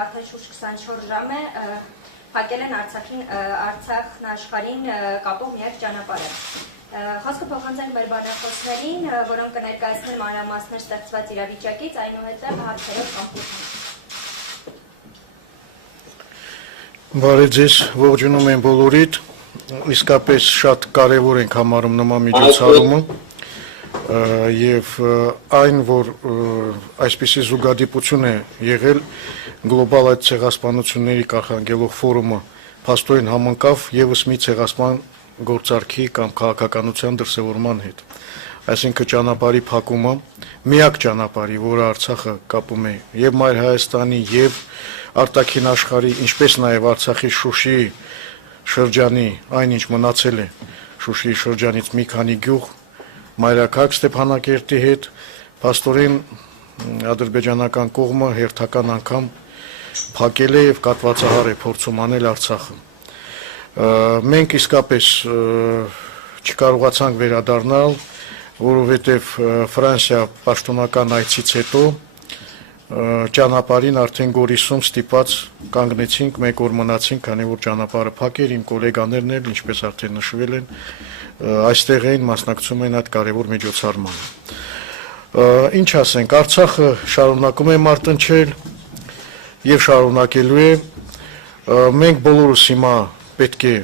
արդեն շուրջ 24 ժամ է փակել են Արցախն աշխարհին կապող միակ ճանապարհը։ Խոսքը փոխանցենք մեր բաժանորդներին, որոնք կներկայացնեն մանրամասներ ստեղծված իրավիճակից, այնուհետև հարցերով կապություն։ Բարև ձեզ, ողջունում եմ բոլորիդ, իսկապես շատ կարևոր ենք համարում նման միջոցառումը եւ այն, որ այսպիսի զուգադիպություն է եղել գլոբալ այդ ցեղասպանությունների կանխարգելող ֆորումը փաստորեն համընկավ եւս մի ցեղասպան գործարքի կամ քաղաքականության դրսևորման հետ։ Այսինքն ճանապարհի փակումը, միակ ճանապարհի, որը Արցախը կապում է եւ Մայր Հայաստանի եւ արտաքին աշխարհի, ինչպես նաեւ Արցախի Շուշիի շրջանի, այնինչ մնացել է Շուշիի շրջանից մի քանի գյուղ մայրաքաղաք Ստեփանակերտի հետ, փաստորեն ադրբեջանական կողմը հերթական անգամ փակել է եւ կատվածահար է փորձում անել Արցախը։ Մենք իսկապես չկարողացանք վերադառնալ, որովհետև Ֆրանսիա պաշտոնական այցից հետո ճանապարհին արդեն Գորիսում ստիպած կանգնեցինք, մեկ օր մնացինք, քանի որ ճանապարհը փակ էր, իմ գոլեգաներն էլ, ինչպես արդեն նշվել են, այստեղ էին մասնակցում են այդ կարևոր միջոցառմանը։ Ինչ ասենք, Արցախը շարունակում է մարտնչել եւ շարունակելու է, մենք բոլորս հիմա պետք է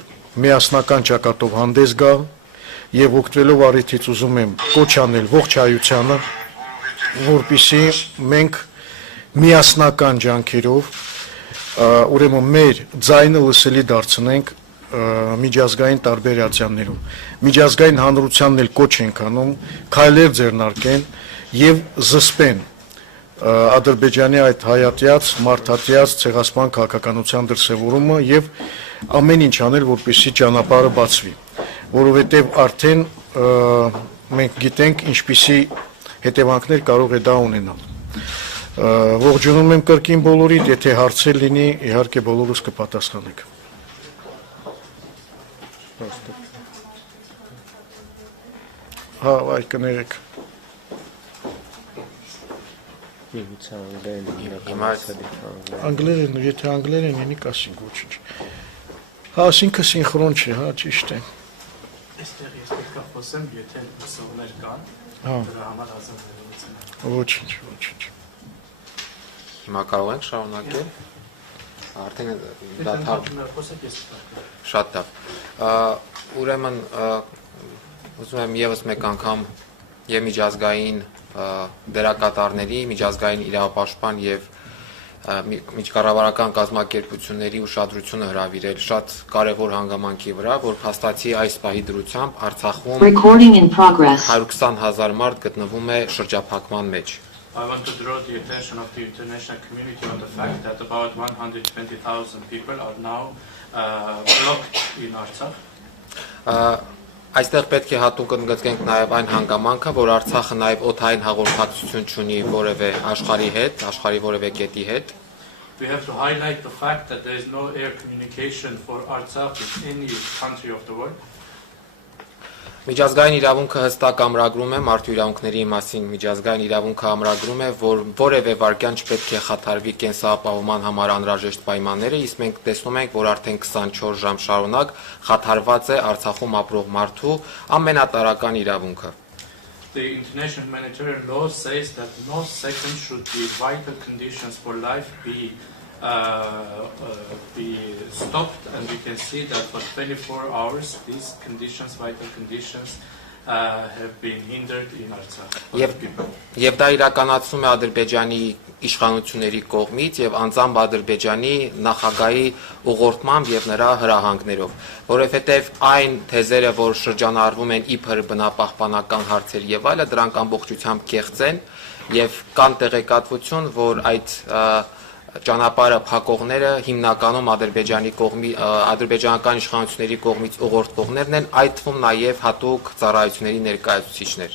միասնական ճակատով հանդես գալ եւ օգտվելով առիթից ուզում եմ կոչ անել ողջ հայությանը, որպեսզի մենք միասնական ջանքերով ուրեմն մեր ձայնը լսելի դարձնենք միջազգային տարբեր ատյաններում։ Միջազգային հանրությանն էլ կոչ ենք անում քայլեր ձեռնարկեն եւ զսպեն Ադրբեջանի այդ հայատյաց, մարդատյաց ցեղասպան քաղաքականության դրսևորումը եւ ամեն ինչ անել, որպեսզի ճանապարհը բացվի, որովհետեւ արդեն մենք գիտենք ինչպիսի հետևանքներ կարող է դա ունենալ։ Ողջունում եմ կրկին բոլորիդ, եթե հարցեր լինի, իհարկե բոլորս կպատասխանենք։ Հա, այ կներեք։ Անգլերեն, եթե անգլերեն ինի կասինք ոչինչ։ Հա, ասինքը սինխրոն չէ, հա, ճիշտ է։ Այստեղ ես պետք է խոսեմ, եթե լսողներ կան, դրա համար ազատվելուց։ Ոչինչ, ոչինչ։ Հիմա կարող ենք շարունակել։ Արդեն դա շատ լավ։ Ուրեմն ուզում եմ եւս մեկ անգամ եւ միջազգային դերակատարների, միջազգային իրավապաշտպան եւ միջկառավարական կազմակերպությունների ուշադրությունը հրավիրել շատ կարևոր հանգամանքի վրա, որ փաստացի այս պահի դրությամբ Արցախում 120,000 մարդ գտնվում է շրջափակման մեջ։ I want to draw the attention of the international community on the fact that about 120,000 people are now blocked in Artsakh. Այստեղ պետք է հատուկ ընդգծենք նաև այն հանգամանքը, որ Արցախը նաև օդային հաղորդակցություն չունի որևէ աշխարհի հետ, աշխարհի որևէ կետի հետ։ We have to highlight the fact that there is no air communication for Artsakh with any country of the world. Միջազգային իրավունքը հստակ ամրագրում է մարդու իրավունքների մասին միջազգային իրավունքը ամրագրում է, որ որևէ վարքյան չպետք է խաթարվի կենսապահովման համար անհրաժեշտ պայմանները, իսկ մենք տեսնում ենք, որ արդեն 24 ժամ շարունակ խաթարված է Արցախում ապրող մարդու ամենատարրական իրավունքը։ The international humanitarian law says that no second should be vital conditions for life be stopped, and we can see that for 24 hours these conditions, vital conditions, have been hindered in Artsakh. Եվ դա իրականացում է Ադրբեջանի իշխանությունների կողմից եւ անձամբ Ադրբեջանի նախագահի ուղղորդմամբ եւ նրա հրահանգներով, որովհետեւ այն թեզերը, որ շրջանառվում են իբր բնապահպանական հարցեր եւ այլը, դրանք ամբողջությամբ կեղծ են եւ կան տեղեկատվություն, որ այդ ճանապարհը փակողները հիմնականում ադրբեջանական իշխանությունների կողմից ուղղորդվողներն են, այդ թվում նաև հատուկ ծառայությունների ներկայացուցիչներ։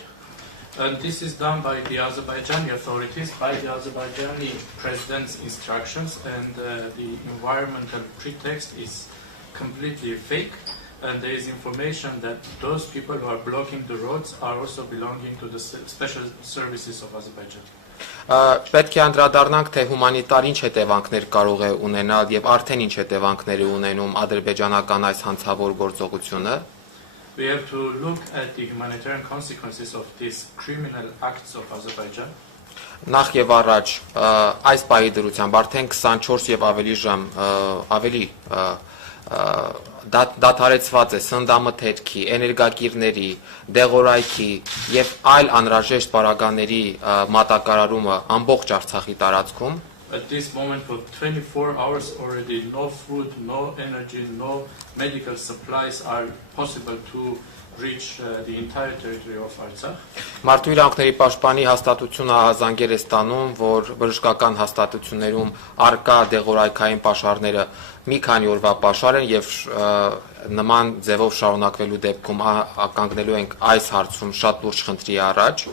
And this is done by the Azerbaijani authorities, by the Azerbaijani president's instructions, and the environmental pretext is completely fake. And there is information that those people who are blocking the roads are also belonging to the special services of Azerbaijan. Պետք է անդրադառնանք, թե հումանիտար ինչ հետևանքներ կարող է ունենալ եւ արդեն ինչ հետևանքներ է ունենում ադրբեջանական այս հանցավոր գործողությունը։ We have to look at the humanitarian consequences of these criminal acts of Azerbaijan. Նախ եւ առաջ այս պահի դրությամբ արդեն 24 եւ ավելի ժամ ավելի դադարեցված է սննդամթերքի, էներգակիրների, դեղորայքի եւ այլ անհրաժեշտ պարագաների մատակարարումը ամբողջ Արցախի տարածքում։ At this moment, for 24 hours already, no food, no energy, no medical supplies are possible to reach the entire territory of Artsakh. Մարդու իրավունքների պաշտպանի հաստատությունը ահազանգեր է ստանում, որ բժշկական հաստատություններում արկա դեղորայքային pašարները մի քանի օրվա pašար են եւ նման ձևով շարունակվելու դեպքում ականգնելու ենք այս հարցում շատ լուրջ խնդրի առաջ։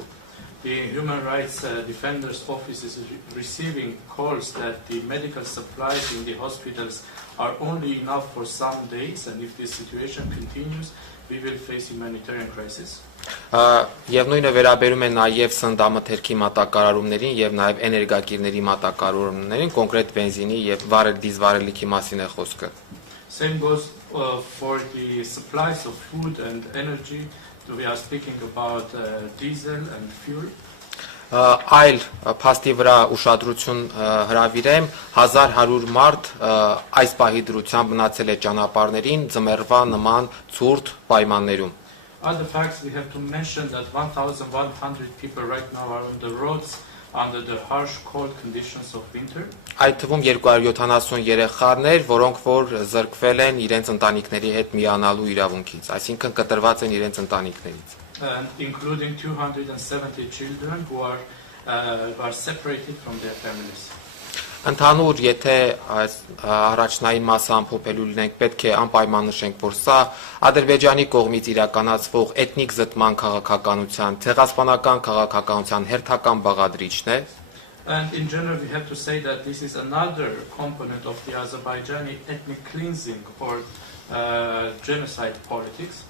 The Human Rights Defender's Office is receiving calls that the medical supplies in the hospitals are only enough for some days, and if this situation continues, we will face humanitarian crisis. Եվ նույնը վերաբերում է նաև սննդամթերքի մատակարարումներին եւ նաև էներգակիրների մատակարարումներին, կոնկրետ բենզինի եւ դիզվարելիքի մասին է խոսքը։ Same goes for the supplies of food and energy. We are speaking about diesel and fuel. Այլ փաստի վրա ուշադրություն հրավիրեմ 1100 մարդ այս պահի դրությամբ մնացել է ճանապարհներին ձմեռվա նման ցուրտ պայմաններում։ Other facts we have to mention that 1100 people right now are on the roads under the harsh cold conditions of winter. Այդ թվում 270 երեխաներ, որոնք որ զրկվել են իրենց ընտանիքների հետ միանալու իրավունքից, այսինքն կտրված են իրենց ընտանիքներից։ And including 270 children who are separated from their families. Ընդհանուր, եթե այս առաջնային մասը ամփոփելու լինենք, պետք է անպայման նշենք, որ սա Ադրբեջանի կողմից իրականացվող էթնիկ զտման քաղաքականության, ցեղասպանական քաղաքականության հերթական բաղադրիչն է։ And in general, we have to say that this is another component of the Azerbaijani ethnic cleansing or genocide politics.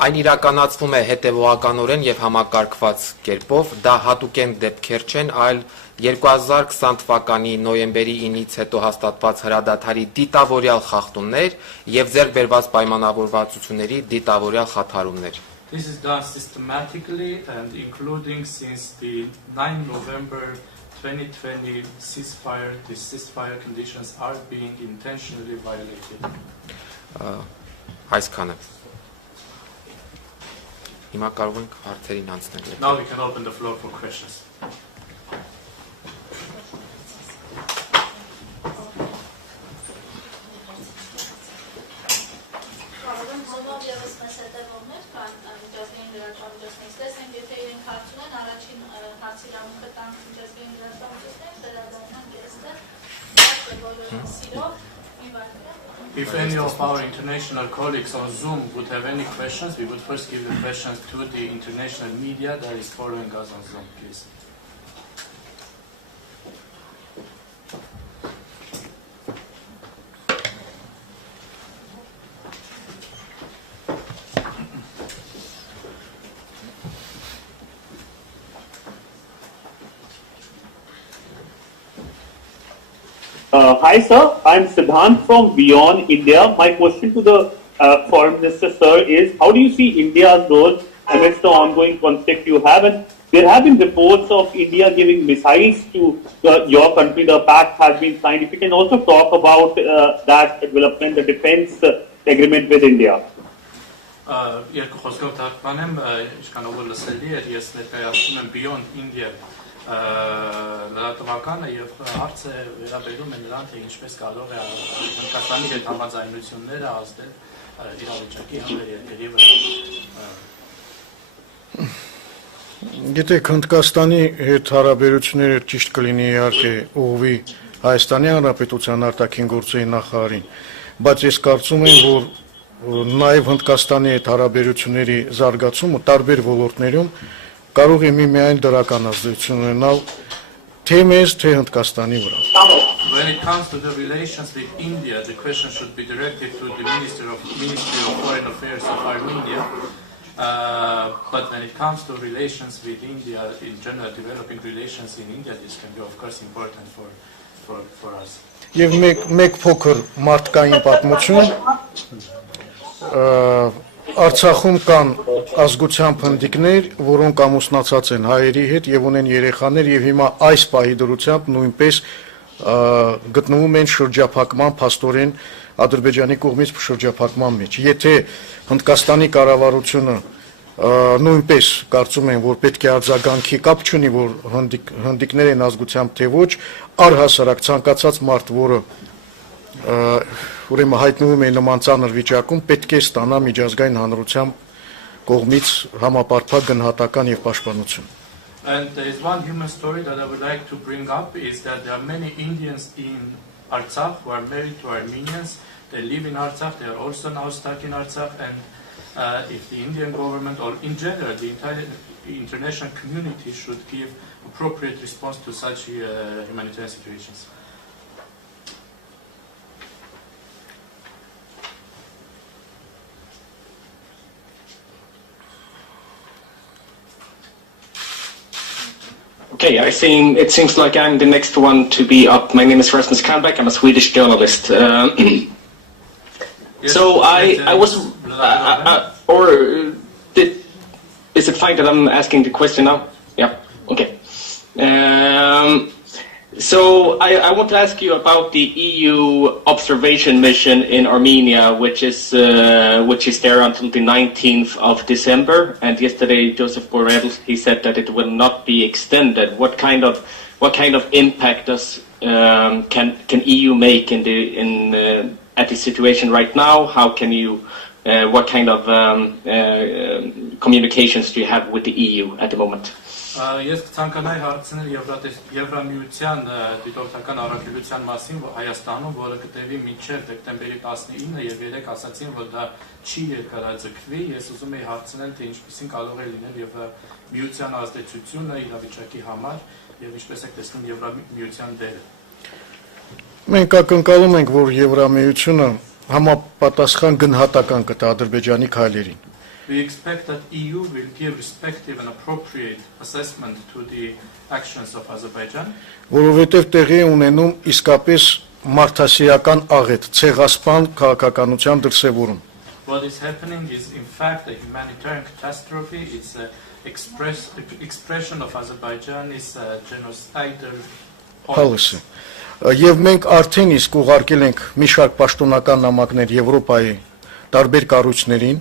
Այն իրականացվում է հետևողականորեն եւ համակարգված կերպով, դա հատուկեն դեպքեր չեն, այլ 2020 թվականի նոյեմբերի 9-ից հետո հաստատված հրադադարի դիտավորյալ խախտումներ եւ ձեռք բերված պայմանավորվածությունների դիտավորյալ խաթարումներ։ This is done systematically and including since the 9 November 2020 ceasefire. The ceasefire conditions are being intentionally violated. Այսքանը։ Հիմա կարող ենք հարցերին անցնել։ Now we can open the floor for questions. If any of our international colleagues on Zoom would have any questions, we would first give the questions to the international media that is following us on Zoom, please. Hi sir, I'm Siddhant from Beyond India. My question to the Foreign Minister sir is, how do you see India's role amidst the ongoing conflict you have? And there have been reports of India giving missiles to your country. The pact has been signed. If you can also talk about that development, the defense agreement with India. Երկու խոսքով թարգմանեմ, ինչքան ով լսելի էր, ես ներկայացնում եմ Beyond India լրատվականը եւ հարցը վերաբերում է նրան, թե ինչպես կարող է Հնդկաստանի հետ համաձայնությունները ազդել իրավիճակի համեր երկրի վրա։ Գիտեք, Հնդկաստանի հետ հարաբերությունները ճիշտ կլինի իհարկե ուղղվի Հայաստանի Հանրապետության արտաքին գործերի նախարարին, բայց ես կարծում եմ, որ նաեւ Հնդկաստանի հետ հարաբերությունների զարգացումը տարբեր ոլորտներում կարող է միայն դրական ազդեցություն ունենալ թե մեզ, թե Հնդկաստանի վրա։ When it comes to the relations with India, the question should be directed to the Ministry of Foreign Affairs of Armenia. But when it comes to relations with India, in general, developing relations in India, this can be, of course, important for us. Եվ մեկ փոքր մարդկային պատմություն Արցախում կան ազգությամբ հնդիկներ, որոնք ամուսնացած են հայերի հետ եւ ունեն երեխաներ եւ հիմա այս պահի դրությամբ նույնպես գտնվում են շրջափակման փաստորեն Ադրբեջանի կողմից շրջափակման մեջ։ Եթե Հնդկաստանի կառավարությունը նույնպես կարծում են, որ պետք է արձագանքի, կապ չունի, որ հնդիկներ են ազգությամբ թե ոչ, առհասարակ ցանկացած մարդ, որը ուրեմն հայտնվում է նման ծանր վիճակում, պետք է ստանա միջազգային հանրության կողմից համապարփակ գնահատական եւ պաշտպանություն։ And there is one human story that I would like to bring up is that there are many Indians in Artsakh who are married to Armenians. They live in Artsakh. They are also now stuck in Artsakh. And if the Indian government or in general the entire international community should give appropriate response to such humanitarian situations. Okay, it seems like I'm the next one to be up. My name is Rasmus Kahnbeck. I'm a Swedish journalist. Yes, so I was, is it fine that I'm asking the question now? Yeah, okay. So I want to ask you about the EU observation mission in Armenia, which is there until the 19th of December. And yesterday, Joseph Borrell, he said that it will not be extended. What kind of impact does can EU make at the situation right now? How can you? What kind of communications do you have with the EU at the moment? Ես ցանկանայի հարցնել Եվրամիության դիտորդական առաքելության մասին Հայաստանում, որը կտևի մինչև դեկտեմբերի 19-ը եւ երեք ասացին, որ դա չի երկարաձգվի։ Ես ուզում եի հարցնել, թե ինչպիսին կարող է լինել Եվրամիության ազդեցությունը իրավիճակի համար եւ ինչպես եք տեսնում Եվրամիության դերը։ Մենք ակնկալում ենք, որ Եվրամիությունը համապատասխան գնահատական կտա Ադրբեջանի քայլերին։ We expect that EU will give respective and appropriate assessment to the actions of Azerbaijan. Որովհետև տեղի է ունենում իսկապես մարդասիրական աղետ, ցեղասպան քաղաքականության դրսևորում։ What is happening is in fact a humanitarian catastrophe. It's an expression of Azerbaijan's genocidal policy. Եվ մենք արդեն իսկ ուղարկել ենք մի շարք պաշտոնական նամակներ Եվրոպայի տարբեր կառույցներին։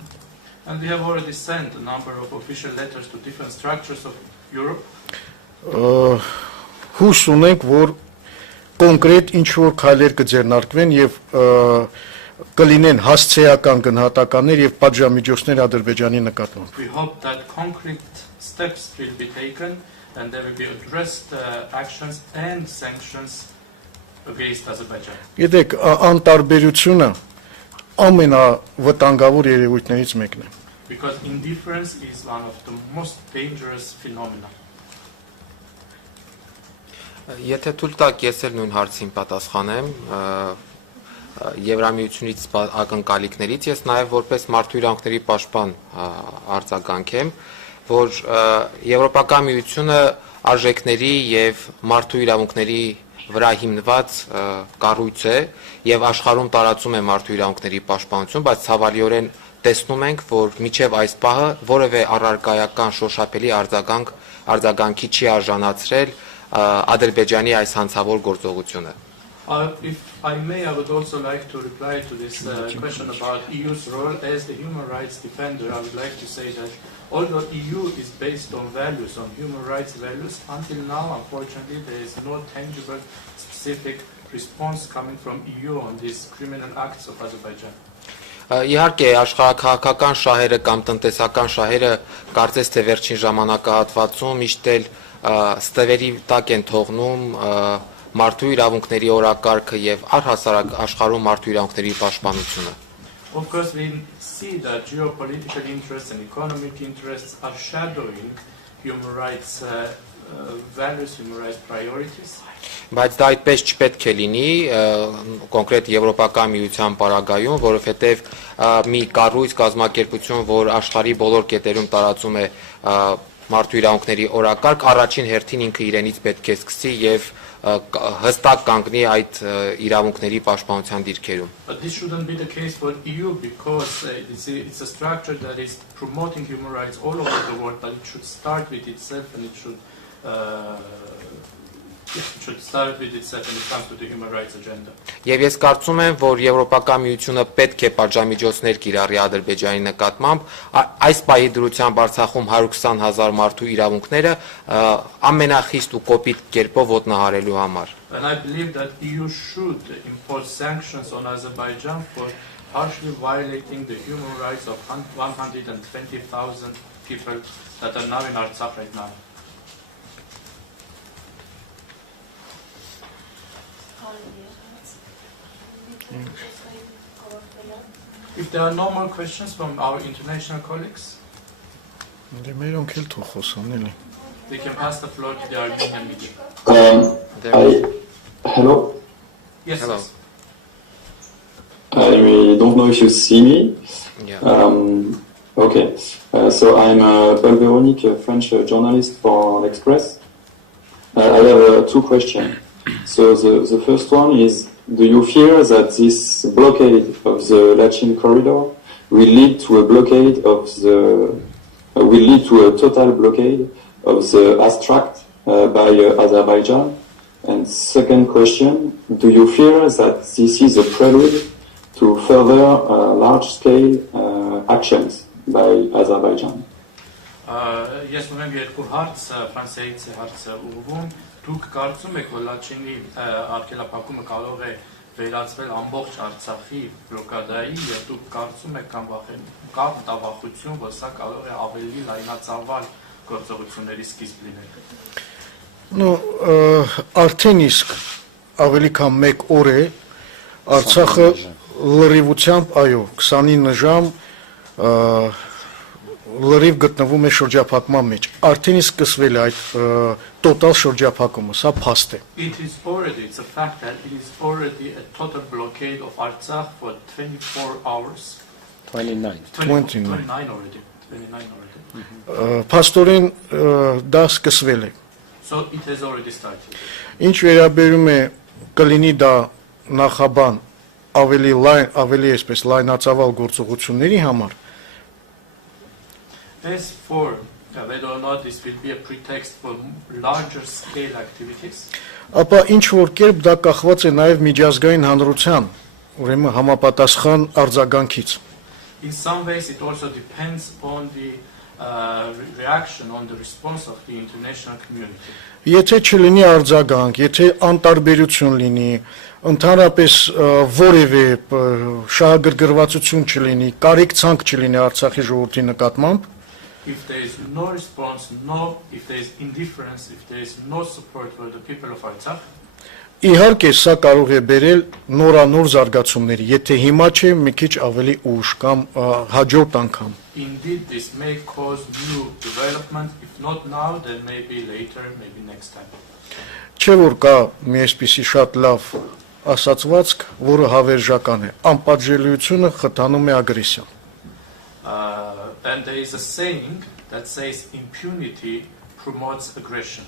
And we have already sent a number of official letters to different structures of Europe. Հույս ունենք, որ կոնկրետ ինչ-որ քայլեր կձեռնարկվեն եւ կլինեն հասցեական գնահատականներ եւ պատժամիջոցներ Ադրբեջանի նկատմամբ։ We hope that concrete steps will be taken and there will be addressed actions and sanctions against Azerbaijan. Գիտեք, անտարբերությունը ամենավտանգավոր երևույթներից մեկն է։ Because indifference is one of the most dangerous phenomena. Եթե թույլ տաք, ես էլ նույն հարցին պատասխանեմ, Եվրամիությունից ակնկալիքներից ես նաև որպես մարդու իրավունքների պաշտպան արձագանքեմ, որ Եվրոպական միությունը արժեքների եւ մարդու իրավունքների վրա հիմնված կառույց է եւ աշխարհում տարածում է մարդու իրավունքների պաշտպանություն, բայց ցավալիորեն տեսնում ենք, որ միջև այս պահը որևէ առարկայական շոշափելի արձագանքի չի արժանացրել Ադրբեջանի այս հանցավոր գործողությունը։ If I may, I would also like to reply to this question about EU's role as the human rights defender. I would like to say that although EU is based on values, on human rights values, until now, unfortunately, there is no tangible, specific response coming from EU on these criminal acts of Azerbaijan. Իհարկե, աշխարհաքաղաքական շահերը կամ տնտեսական շահերը կարծես թե վերջին ժամանակահատվածում միշտ էլ ստվերի տակ են թողնում մարդու իրավունքների օրակարգը եւ առհասարակ աշխարհում մարդու իրավունքների պաշտպանությունը։ Of course, we see that geopolitical interests and economic interests are shadowing human rights various human rights priorities. Բայց դա այդպես չպետք է լինի կոնկրետ Եվրոպական միության պարագայում, որովհետև մի կառույց կազմակերպություն, որ աշխարհի բոլոր կետերում տարածում է մարդու իրավունքների օրակարգ, առաջին հերթին ինքը իրենից պետք է սկսի եւ հստակ կանգնի այդ իրավունքների պաշտպանության դիրքերում։ But this shouldn't be the case for EU because it's a structure that is promoting human rights all over the world, but it should start with itself and it should start with itself when it comes to the human rights agenda. Եվ ես կարծում եմ, որ Եվրոպական միությունը պետք է պատժամիջոցներ կիրառի Ադրբեջանի նկատմամբ, այս պահի դրությամբ Արցախում 120,000 մարդու իրավունքները ամենախիստ ու կոպիտ կերպով ոտնահարելու համար։ And I believe that EU should impose sanctions on Azerbaijan for harshly violating the human rights of 120,000 people that are now in Artsakh right now. If there are no more questions from our international colleagues, we can pass the floor to the Armenian media. Hello. Yes. Hello. Yes. I don't know if you see me. Yeah. Okay. So I'm Paul Véronique, a French journalist for L'Express. I have two questions. So the first one is, do you fear that this blockade of the Lachin corridor will lead to a blockade of will lead to a total blockade of the Astract by Azerbaijan? And second question, do you fear that this is a prelude to further large-scale actions by Azerbaijan? Ես ունեմ երկու հարց, Ֆրանսիայից է հարցը ուղղվում։ Դուք կարծում եք, որ Լաչինի արգելափակումը կարող է վերածվել ամբողջ Արցախի բլոկադայի, եւ դուք կարծում եք կամ մտավախություն, որ սա կարող է ավելի լայնածավալ գործողությունների սկիզբ լինել։ Արդեն իսկ ավելի քան 1 օր է Արցախը լրիվությամբ, այո, 29 ժամ լրիվ գտնվում է շրջափակման մեջ։ Արդեն իսկ սկսվել է այդ տոտալ շրջափակումը, սա փաստ է։ It's a fact that it is already a total blockade of Artsakh for 24 hours. 29 already. Փաստորեն դա սկսվել է։ So it has already started. Ինչ վերաբերում է կլինի դա նախաբան ավելի այսպես լայնածավալ գործողությունների համար, As for whether or not this will be a pretext for larger scale activities, ապա ինչ որ կերպ դա կախված է նաև միջազգային հանրության, ուրեմն համապատասխան արձագանքից։ in some ways it also depends on the reaction, on the response of the international community. Եթե չլինի արձագանք, եթե անտարբերություն լինի, ընդհանրապես որևէ շահագրգռվածություն չլինի, կարեկցանք չլինի Արցախի ժողովրդի նկատմամբ, If there is no response, if there is indifference, if there is no support for the people of Artsakh, իհարկե սա կարող է բերել նորանոր զարգացումների, եթե հիմա չէ, մի քիչ ավելի ուշ կամ հաջորդ անգամ։ Indeed, this may cause new development. If not now, then maybe later, maybe next time. Չէ որ կա մի այսպիսի շատ լավ ասացվածք, որը հավերժական է, անպատժելիությունը խթանում է ագրեսիան։ And there is a saying that says impunity promotes aggression.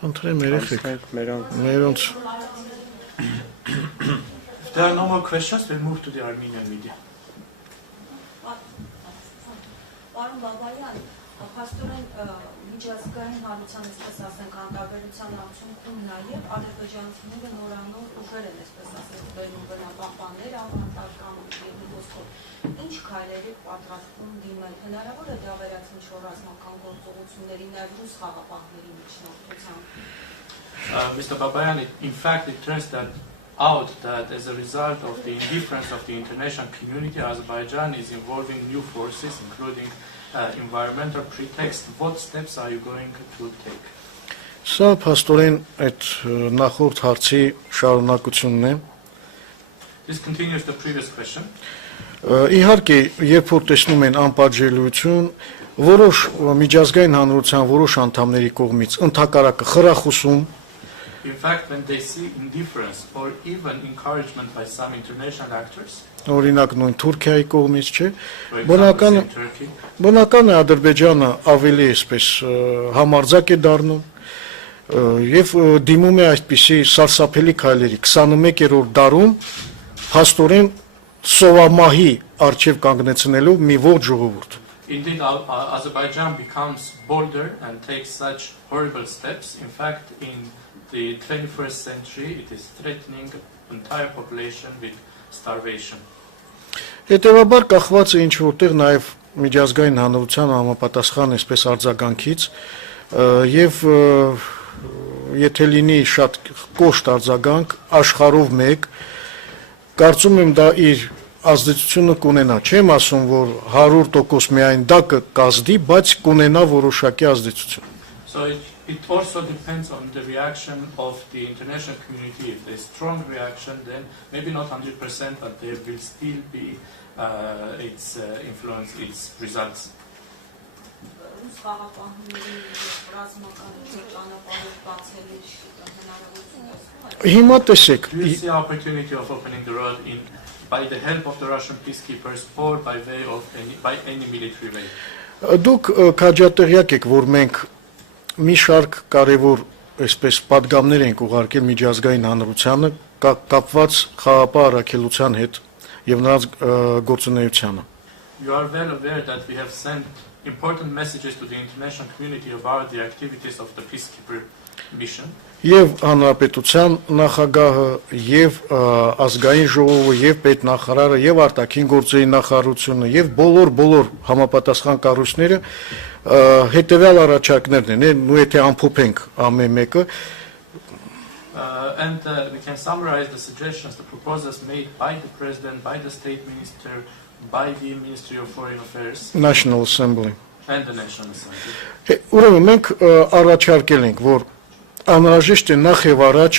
Խնդրեմ երեխեք, մերոնց If there are no more questions, we'll move to the Armenian media. Պարոն Բաբայան, փաստորեն միջազգային հանրության այսպես ասենք անդրադառնության արդյունքում նաև ադրբեջանցիները նորանոր ուժեր են այսպես ասենք բերում բնապահպաններ անվտանգության ոսկոր։ Ինչ քայլերի պատրաստվում դիմել, հնարավոր է դա վերածել ինչ-որ ռազմական գործողությունների նաև ռուս խաղապահների միջնորդությամբ։ Mr. Babayan, in fact, it turns out that as a result of the indifference of the international community, Azerbaijan is involving new forces, including environmental pretext. What steps are you going to take? Սա փաստորեն այդ նախորդ հարցի շարունակությունն է։ This continues the previous question. Իհարկե, երբ որ տեսնում են անպատժելիություն, որոշ միջազգային հանրության որոշ անդամների կողմից ընդհակառակը խրախուսում, In fact, when they see indifference or even encouragement by some international actors, օրինակ նույն Թուրքիայի կողմից, չէ, for example, in Turkey, բնական է Ադրբեջանը ավելի այսպես համարձակ է դառնում եւ դիմում է այդպիսի սարսափելի քայլերի 21-րդ դարում փաստորեն սովամահի արժեվ կանգնեցնելով մի ողջ ժողովուրդ։ indeed, Azerbaijan becomes bolder and takes such horrible steps. In fact, in the 21st century, it is threatening the entire population with starvation. Հետևաբար կախված է ինչ որտեղ նաև միջազգային հանրության համապատասխան այսպես արձագանքից եւ եթե լինի շատ կոշտ արձագանք աշխարհով մեկ կարծում եմ դա իր ազդեցությունը կունենա չեմ ասում որ 100% միայն դա կազդի բայց կունենա որոշակի ազդեցություն So it also depends on the reaction of the international community. If there's strong reaction, then maybe not 100%, but there will still be its influence, its results. Հիմա տեսեք Do you see opportunity of opening the road by the help of the Russian peacekeepers or by way of any military way? Դուք քաջատեղյակ եք որ մենք մի շարք կարևոր այսպես падգամներ ենք ուղարկել միջազգային հանրությանը կապված խաղապահ առաքելության հետ եւ նրանց գործունեությանը You are well aware that we have sent important messages to the international community about the activities of the peacekeeper mission. Եվ հանրապետության նախագահը եւ ազգային ժողովը եւ պետնախարարը եւ արտաքին գործերի նախարարությունը եւ բոլոր համապատասխան կառույցները հետեւյալ առաջարկներն են, ու եթե ամփոփենք ամեն մեկը And we can summarize the suggestions, the proposals made by the president, by the state minister, by the Ministry of Foreign Affairs, National Assembly and the National Assembly. Ուրեմն մենք առաջարկել ենք, որ անհրաժեշտ է նախ եւ առաջ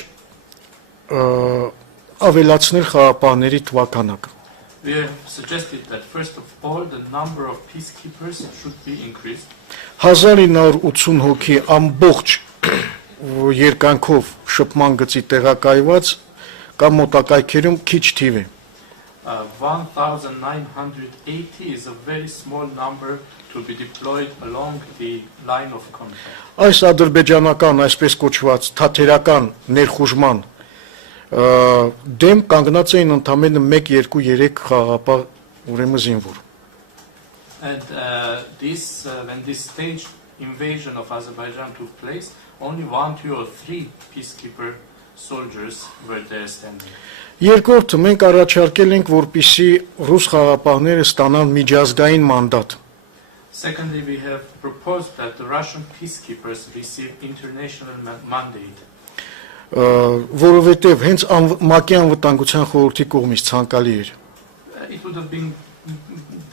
ավելացնել խաղապահների թվականակը We have suggested that first of all the number of peacekeepers should be increased. 1980 հոգի ամբողջ երկայնքով շփման գծի տեղակայված կամ մոտակայքերում քիչ թիվ է 1980 is a very small number to be deployed along the line of contact. Այս ադրբեջանական այսպես կոչված թաթերական ներխուժման դեմ կանգնած էին ընդամենը 1-2-3 խաղապահ ուրեմն զինվոր And when this staged invasion of Azerbaijan took place, only 1, 2 or 3 peacekeeper soldiers were there standing. Երկրորդը մենք առաջարկել ենք որպիսի ռուս խաղապահները ստանան միջազգային մանդատ Secondly, we have proposed that the Russian peacekeepers receive international mandate. Որովհետև հենց ՄԱԿ-ի անվտանգության խորհրդի կողմից ցանկալի էր It would have been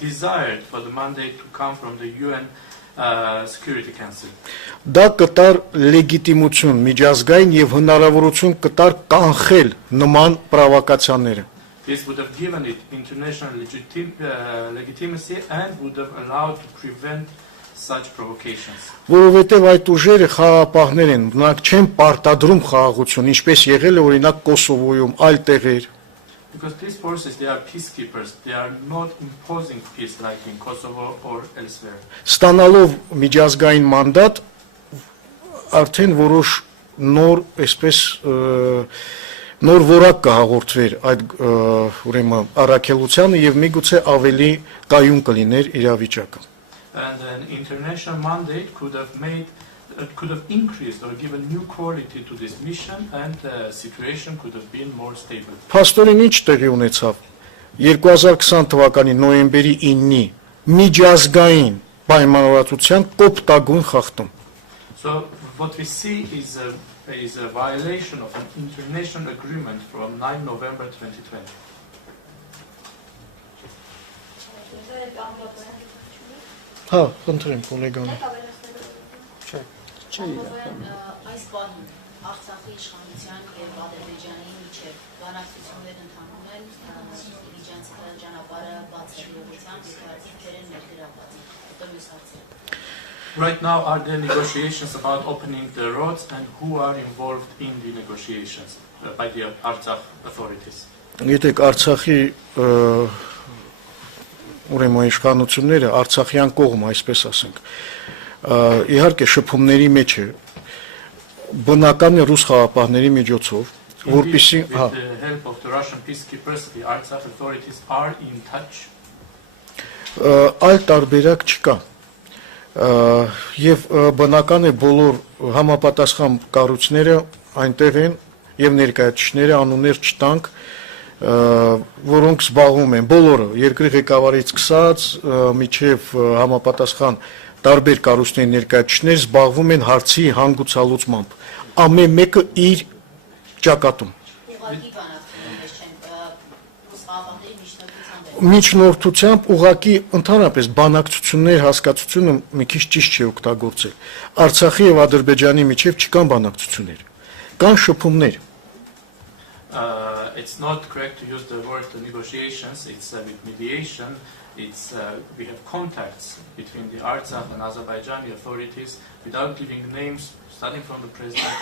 desired for the mandate to come from the UN Security Council. Դա կտար լեգիտիմություն միջազգային եւ հնարավորություն կտար կանխել նման պրովոկացիաները This would have given it international legitimacy and would have allowed to prevent such provocations. Որովհետև այդ ուժերը խաղապահներ են, նրանք չեն պարտադրում խաղաղություն, ինչպես եղել է օրինակ Կոսովոյում, այլ տեղեր։ Because these forces, they are peacekeepers. They are not imposing peace like in Kosovo or elsewhere. Ստանալով միջազգային մանդատ արդեն որոշ նոր, այսպես նոր որակ կհաղորդվեր այդ ուրեմն առաքելությանը եւ միգուցե ավելի կայուն կլիներ իրավիճակը։ And an international mandate could have increased or given new quality to this mission, and the situation could have been more stable. Փաստորեն ինչ տեղի ունեցավ 2020 թվականի նոյեմբերի 9-ի միջազգային պայմանավորվածության կոպտագույն խախտում։ So what we see is a violation of an international agreement from 9 November 2020. Հա, խնդրեմ, գոլեգան։ Այս բանում Արցախի իշխանության եւ Ադրբեջանի միջև բանակցություններ ընթանում են իրենց ճանապարհը բացառությամբ ալիքներին ներգրավված։ Հետո մյուս հարցը։ Right now, are there negotiations about opening the roads, and who are involved in the negotiations by the Artsakh authorities? Գիտեք, Արցախի ուրեմն իշխանությունները Արցախյան կողմը, այսպես ասենք, իհարկե շփումների մեջ է բնական է ռուս խաղապահների միջոցով, որպեսզի with the help of the Russian peacekeepers, the Artsakh authorities are in touch. Այլ տարբերակ չկա։ Եվ բնական է բոլոր համապատասխան կառույցները այնտեղ են եւ ներկայացուցիչները անուններ չտանք, որոնք զբաղվում են բոլորը երկրի ղեկավարից սկսած միջև համապատասխան տարբեր կառույցների ներկայացուցիչներ զբաղվում են հարցի հանգուցալուծմամբ, ամեն մեկը իր ճակատում։ Միջնորդությամբ ուղղակի ընդհանրապես բանակցություններ հասկացությունը մի քիչ ճիշտ չի օգտագործել։ Արցախի եւ Ադրբեջանի միջև չկան բանակցություններ, կան շփումներ։ It's not correct to use the word negotiations, it's with mediation. We have contacts between the Artsakh and Azerbaijani authorities without giving names, starting from the president,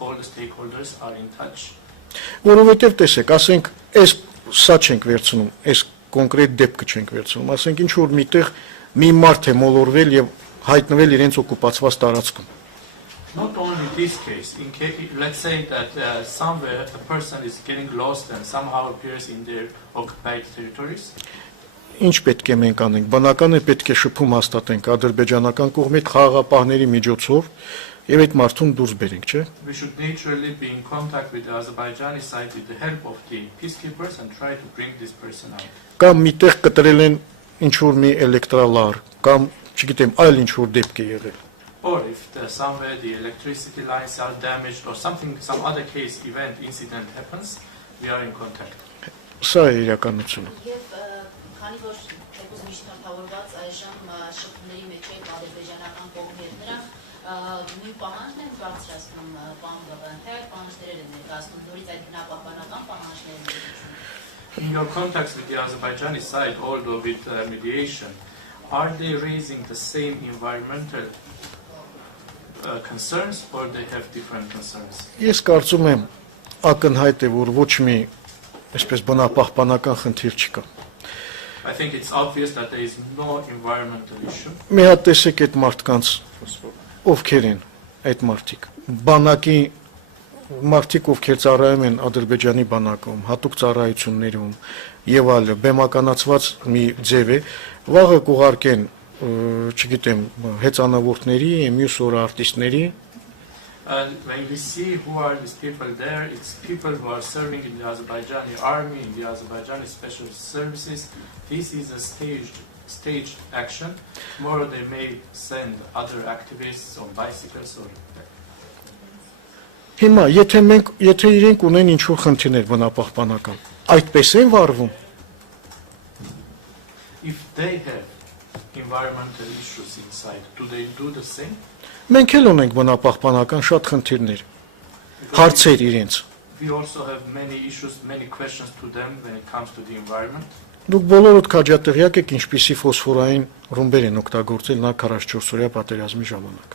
all the stakeholders are in touch. Որովհետև տեսեք, ասենք, այս սա չենք վերցնում, այս կոնկրետ դեպքը չենք վերցնում, ասենք ինչ որ միտեղ մի մարդ է մոլորվել եւ հայտնվել իրենց օկուպացված տարածքում։ Not only this case, let's say that somewhere a person is getting lost and somehow appears in their occupied territories. Ինչ պետք է մենք անենք, բնական է պետք է շփում հաստատենք ադրբեջանական կողմի խաղաղապահների միջոցով եւ այդ մարդուն դուրս բերենք, չէ՞։ We should naturally be in contact with the Azerbaijani side with the help of the peacekeepers and try to bring this person out. Կամ միտեղ կտրել են ինչ որ մի էլեկտրալար, կամ չգիտեմ, այլ ինչ որ դեպք է եղել։ Or if somewhere the electricity lines are damaged or some other case, incident happens, we are in contact. Սա է իրականությունը։ Եվ քանի որ թեկուզ միջնորդավորված այժմ շփումների մեջ է ադրբեջանական կողմի հետ նրանք նույն պահանջն են բարձրացնում պարոն Գավանյան, պահանջներ են ներկայացնում, նորից այդ բնապահպանական պահանջներ են ներկայացնում։ In your contacts with the Azerbaijani side, although with mediation, are they raising the same environmental concerns or they have different concerns? Ես կարծում եմ ակնհայտ է, որ ոչ մի այսպես բնապահպանական խնդիր չկա։ I think it's obvious that there is no environmental issue. Մի հատ տեսեք այդ մարդկանց, ովքեր են այդ մարդիկ։ Բանակի մարդիկ, ովքեր ծառայում են Ադրբեջանի բանակում, հատուկ ծառայություններում եւ այլը, բեմականացված մի ձև է, վաղը կուղարկեն, չգիտեմ, հեծանվորդների, մյուս օրը արտիստների։ And when we see who are these people there, it's people who are serving in the Azerbaijani army, in the Azerbaijani special services. This is a staged action. Tomorrow they may send other activists on bicycles or. Հիմա, եթե իրենք ունեն ինչ-որ խնդիրներ բնապահպանական, այդպես են վարվում։ If they have environmental issues inside, do they do the same? Մենք էլ ունենք բնապահպանական շատ խնդիրներ, հարցեր իրենց։ We also have many issues, many questions to them when it comes to the environment. Դուք բոլորդ քաջատեղյակ եք ինչպիսի ֆոսֆորային ռումբեր են օգտագործել նա 44-օրյա պատերազմի ժամանակ։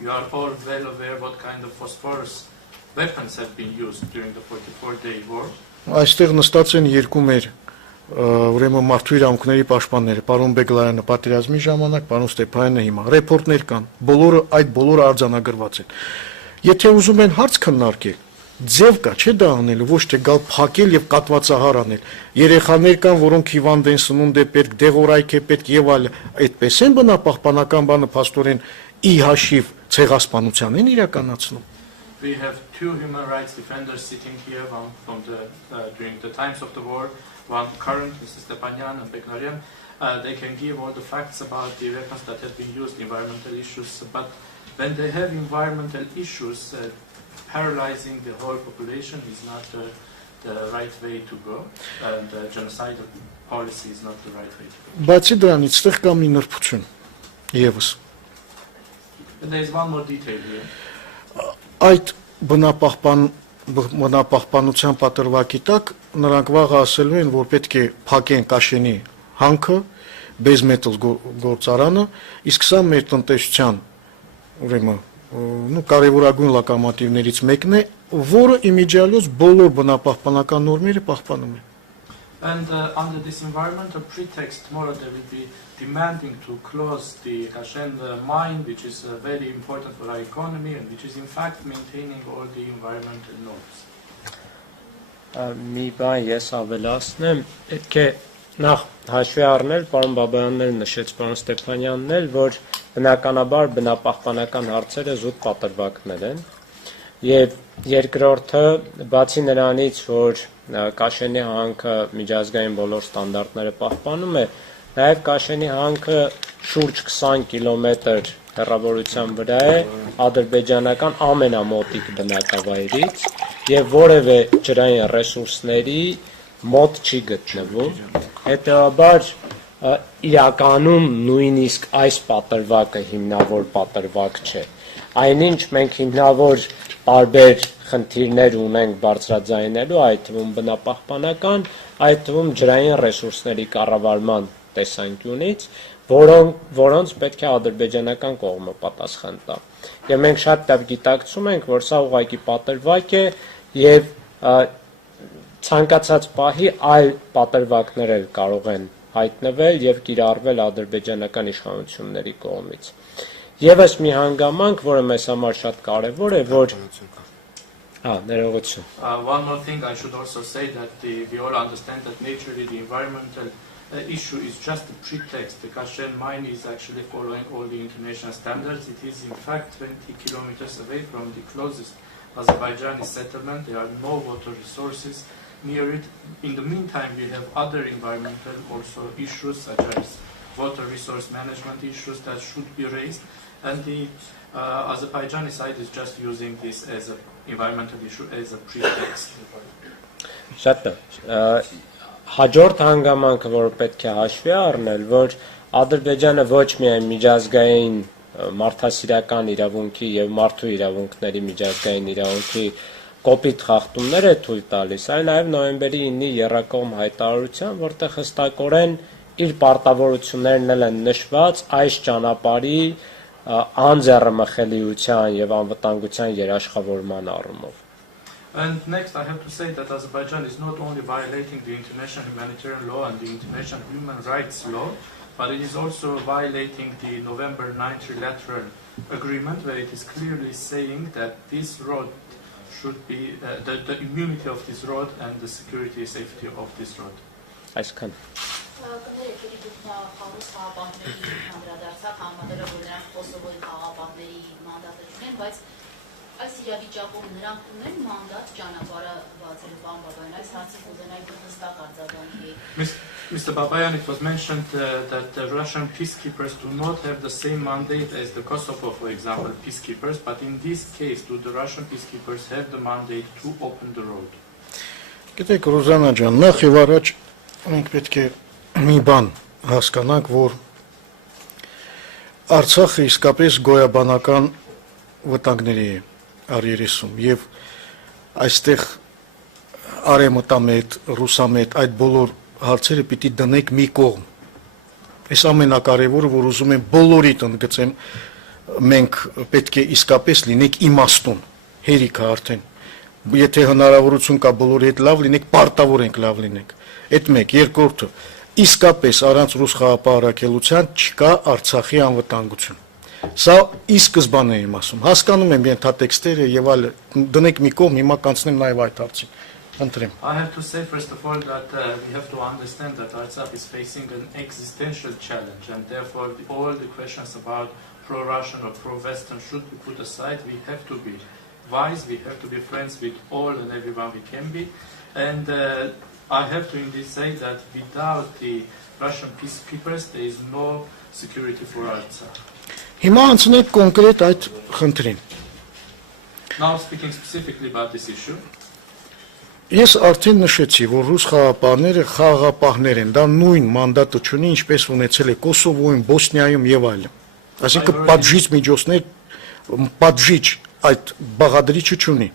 You are all well aware what kind of phosphorus weapons have been used during the 44-day war. Այստեղ նստած են երկու մեր ուրեմն մարդու իրավունքների պաշտպանները, պարոն Բեգլարյանը պատերազմի ժամանակ, պարոն Ստեփանյանը հիմա ռեպորտներ կան, բոլորը արձանագրված են։ Եթե ուզում են հարց քննարկել, ձև կա, չէ՞ դա անելու, ոչ թե գալ փակել եւ կատվածահար անել։ Երեխաներ կան, որոնք հիվանդ են, սնունդ է պետք, դեղորայք է պետք եւ այլ, այդպես են բնապահպանական բանը փաստորեն ի հաշիվ ցեղասպանության են իրականացնում։ We have two human rights defenders sitting here, one from during the times of the war, one current, Mr. Stepanyan and Beglarian. They can give all the facts about the weapons that have been used, environmental issues, but when they have environmental issues, paralyzing the whole population is not the right way to go, and genocidal policy is not the right way to go. Բացի դրանից, ստեղ կա մի նրբություն, եւս։ And there is one more detail here. Այդ բնապահպանության պատրվակի տակ նրանք վաղը ասելու են, որ պետք է փակեն Կաշենի հանքը, Bezmetal գործարանը, իսկ սա մեր տնտեսության ուրեմն կարևորագույն լոկոմոտիվներից մեկն է, որը իմիջիալոց բոլոր բնապահպանական նորմերը պահպանում է։ And under this environmental pretext, tomorrow they will be demanding to close the Kashen mine, which is very important for our economy and which is in fact maintaining all the environmental norms. Մի բան ես ավելացնեմ, պետք է նախ հաշվի առնել, պարոն Բաբայանն էլ նշեց, պարոն Ստեփանյանն էլ, որ բնականաբար բնապահպանական հարցերը զուտ պատրվակներ են, եւ երկրորդը, բացի նրանից, որ Կաշենի հանքը միջազգային բոլոր ստանդարտները պահպանում է, նաեւ Կաշենի հանքը շուրջ 20 կիլոմետր հեռավորության վրա է ադրբեջանական ամենամոտիկ բնակավայրից եւ որևէ ջրային ռեսուրսների մոտ չի գտնվում։ Հետեւաբար իրականում նույնիսկ այս պատրվակը հիմնավոր պատրվակ չէ։ Այնինչ մենք հիմնավոր տարբեր խնդիրներ ունենք բարձրաձայնելու, այդ թվում բնապահպանական, այդ թվում ջրային ռեսուրսների կառավարման տեսանկյունից, որոնց պետք է ադրբեջանական կողմը պատասխան տա։ Եվ մենք շատ լավ գիտակցում ենք, որ սա ուղղակի պատրվակ է եւ ցանկացած պահի այլ պատրվակներ էլ կարող են հայտնվել եւ կիրառվել ադրբեջանական իշխանությունների կողմից։ Եվս մի հանգամանք, որը մեզ համար շատ կարեւոր է, որ ներողություն։ One more thing I should also say that we all understand that naturally the environmental issue is just a pretext. The Kashen mine is actually following all the international standards. It is in fact 20 kilometers away from the closest Azerbaijani settlement. There are no water resources near it. In the meantime, we have other environmental also issues such as water resource management issues that should be raised, and the Azerbaijani side is just using this as an environmental issue as a pretext. Շատ հաջորդ հանգամանքը, որը պետք է հաշվի առնել, որ Ադրբեջանը ոչ միայն միջազգային մարդասիրական իրավունքի եւ մարդու իրավունքների միջազգային իրավունքի կոպիտ խախտումներ է թույլ տալիս, այլ նաեւ նոյեմբերի 9-ի եռակողմ հայտարարության, որտեղ հստակորեն իր պարտավորություններն են նշված այս ճանապարհի անձեռամխելիության եւ անվտանգության երաշխավորման առումով։ And next I have to say that Azerbaijan is not only violating the international humanitarian law and the international human rights law, but it is also violating the November 9th trilateral agreement, where it is clearly saying that this road should be, the immunity of this road and the security and safety of this road. Այսքան։ Կներեք, ելի դուք խաղաղ խաղապահների հանդրադարձակ համատեղը, որ նրանք Կոսովոյի խաղապահների մանդատը չունեն, բայց այս իրավիճակում նրանք ունեն մանդատ ճանապարհը բացելու բան բավական այս հարցը կուզենայի հստակ արձագանքի։ Mr. Babayan, it was mentioned that the Russian peacekeepers do not have the same mandate as the Kosovo, for example, peacekeepers, but in this case, do the Russian peacekeepers have the mandate to open the road? Գիտեք, Ռուզանա ջան, նախ եւ առաջ մենք պետք է մի բան հասկանանք, որ Արցախը իսկապես գոյաբանական վտանգների է արիերեսում եւ այստեղ արեմտամետ, ռուսամետ այդ բոլոր հարցերը պիտի դնենք մի կողմ։ Այս ամենակարևորը, որ ուզում եմ բոլորիդ ընդգծեմ, մենք պետք է իսկապես լինենք իմաստուն, հերիք արդեն։ Եթե հնարավորություն կա բոլորի հետ լավ լինենք, պարտավոր ենք լավ լինենք։ Այդ մեկ, երկրորդը, իսկապես առանց ռուս խաղապահարակելության չկա Արցախի անվտանգություն։ Սա ի սկզբանե եմ ասում։ Հասկանում եմ ենթատեքստերը եւ այլ, դնենք մի կողմ, հիմա կանցնեմ նաեւ այդ հարցին։ Ընտրեմ։ I have to say first of all that we have to understand that Artsakh is facing an existential challenge, and therefore all the questions about pro-Russian or pro-Western should be put aside. We have to be wise, we have to be friends with all and everyone we can be, and I have to indeed say that without the Russian peacekeepers there is no security for Artsakh. Հիմա անցնենք կոնկրետ այդ խնդրին։ Now speaking specifically about this issue. Ես արդեն նշեցի, որ ռուս խաղապահները խաղապահներ են, դա նույն մանդատը ունի, ինչպես ունեցել է Կոսովոյում, Բոսնիայում եւ այլն։ Այսինքն պատժից միջոցներ պատժիչ այդ բաղադրիչը չունի։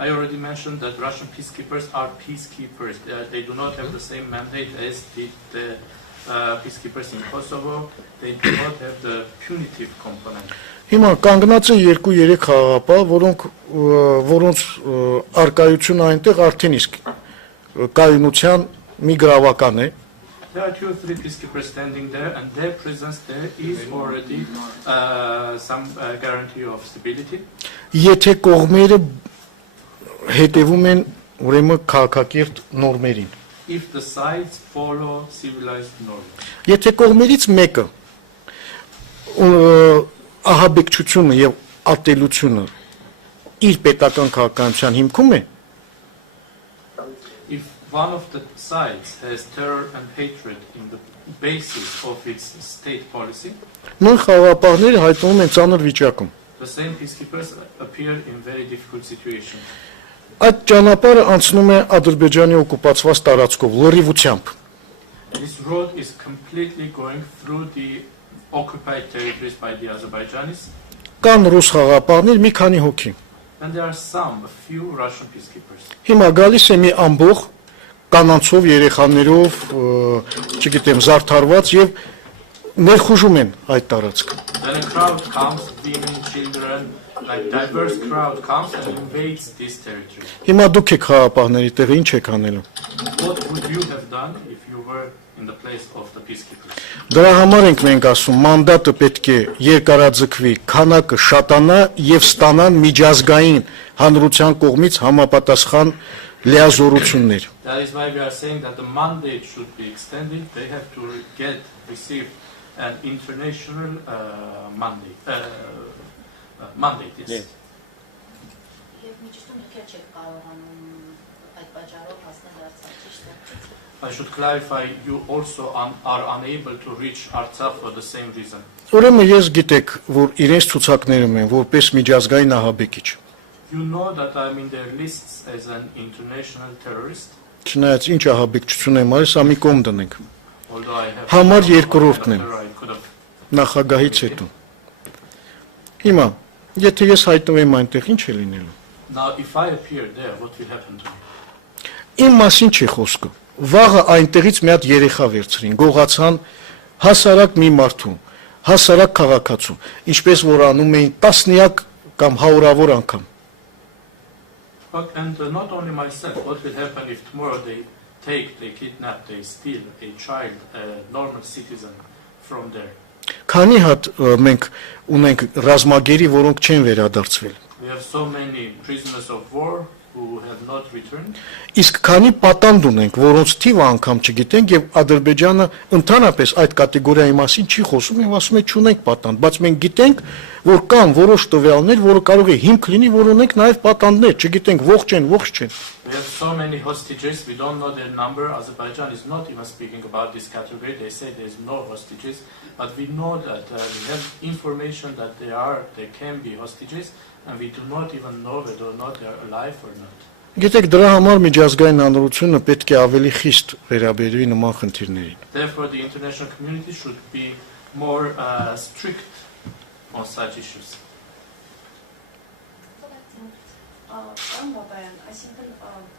I already mentioned that Russian peacekeepers are peacekeepers. They do not have the same mandate as the peacekeepers in Kosovo. They do not have the punitive component. Հիմա կանգնած է 2-3 խաղապահ, որոնց արկայությունը այնտեղ արդեն իսկ կայունության մի գրավական է։ There are 2 or 3 peacekeepers standing there, and their presence there is already some guarantee of stability. Եթե կողմերը հետևում են ուրեմն քաղաքակիրթ նորմերին։ If the sides follow civilized norms. Եթե կողմերից մեկը ահաբեկչությունը եւ ատելությունը իր պետական քաղաքականության հիմքում է, If one of the sides has terror and hatred in the basis of its state policy, նույն խաղապահները հայտնվում են ծանր վիճակում։ the same peacekeepers appear in very difficult situations. Այդ ճանապարհը անցնում է Ադրբեջանի օկուպացված տարածքով լրիվությամբ։ This road is completely going through the occupied territories by the Azerbaijanis, Կան ռուս խաղապահներ մի քանի հոգի։ and there are a few Russian peacekeepers. Հիմա գալիս է մի ամբողջ կանանցով, երեխաներով, չգիտեմ, զարդարված եւ ներխուժում են այդ տարածքը։ Then a crowd comes, women, children, like diverse crowd comes and invades this territory. Հիմա դուք եք խաղապահների տեղը ինչ եք անելու։ What would you have done if you were in the place of the peacekeepers? Դրա համար ենք մենք ասում, մանդատը պետք է երկարաձգվի, քանակը շատանա եւ ստանան միջազգային հանրության կողմից համապատասխան լիազորություններ։ That is why we are saying that the mandate should be extended. They have to receive an international mandate. Mandate, yes. Եվ միջուստում դուք չեք կարողանում այդ պատճառով հասնել Արցախ, ճիշտ է։ I should clarify, you also are unable to reach Artsakh for the same reason. Ուրեմն ես գիտեք, որ իրենց ցուցակներում են որպես միջազգային ահաբեկիչ։ You know that I'm in their lists as an international terrorist. Չնայած ինչ ահաբեկչություն եմ արել, սա մի կողմ դնենք։ Although I have Համար երկրորդն եմ I could have. նախագահից հետո։ Հիմա, եթե ես հայտնվեմ այնտեղ, ինչ է լինելու։ Now, if I appear there, what will happen to me? Իմ մասին չի խոսքը։ Վաղը այնտեղից մի հատ երեխա վերցրին, գողացան հասարակ մի մարդու, հասարակ քաղաքացու, ինչպես որ անում էին տասնյակ կամ հարյուրավոր անգամ։ And not only myself, what will happen if tomorrow they kidnap, they steal a child, a normal citizen from there? Քանի հատ մենք ունենք ռազմագերի, որոնք չեն վերադարձվել։ We have so many prisoners of war who have not returned. Իսկ քանի պատանդ ունենք, որոնց թիվը անգամ չգիտենք եւ Ադրբեջանը ընդհանրապես այդ կատեգորիայի մասին չի խոսում, եւ ասում է չունենք պատանդ, բայց մենք գիտենք, որ կան որոշ տվյալներ, որը կարող է հիմք լինի, որ ունենք նաեւ պատանդներ, չգիտենք ողջ են, ողջ չեն։ We have so many hostages, we don't know their number. Azerbaijan is not even speaking about this category. They say there is no hostages, but we know that we have information that there can be hostages, and we do not even know whether or not they are alive or not. Գիտեք, դրա համար միջազգային հանրությունը պետք է ավելի խիստ վերաբերվի նման խնդիրներին։ Therefore, the international community should be more strict on such issues. Պարոն Բաբայան, այսինքն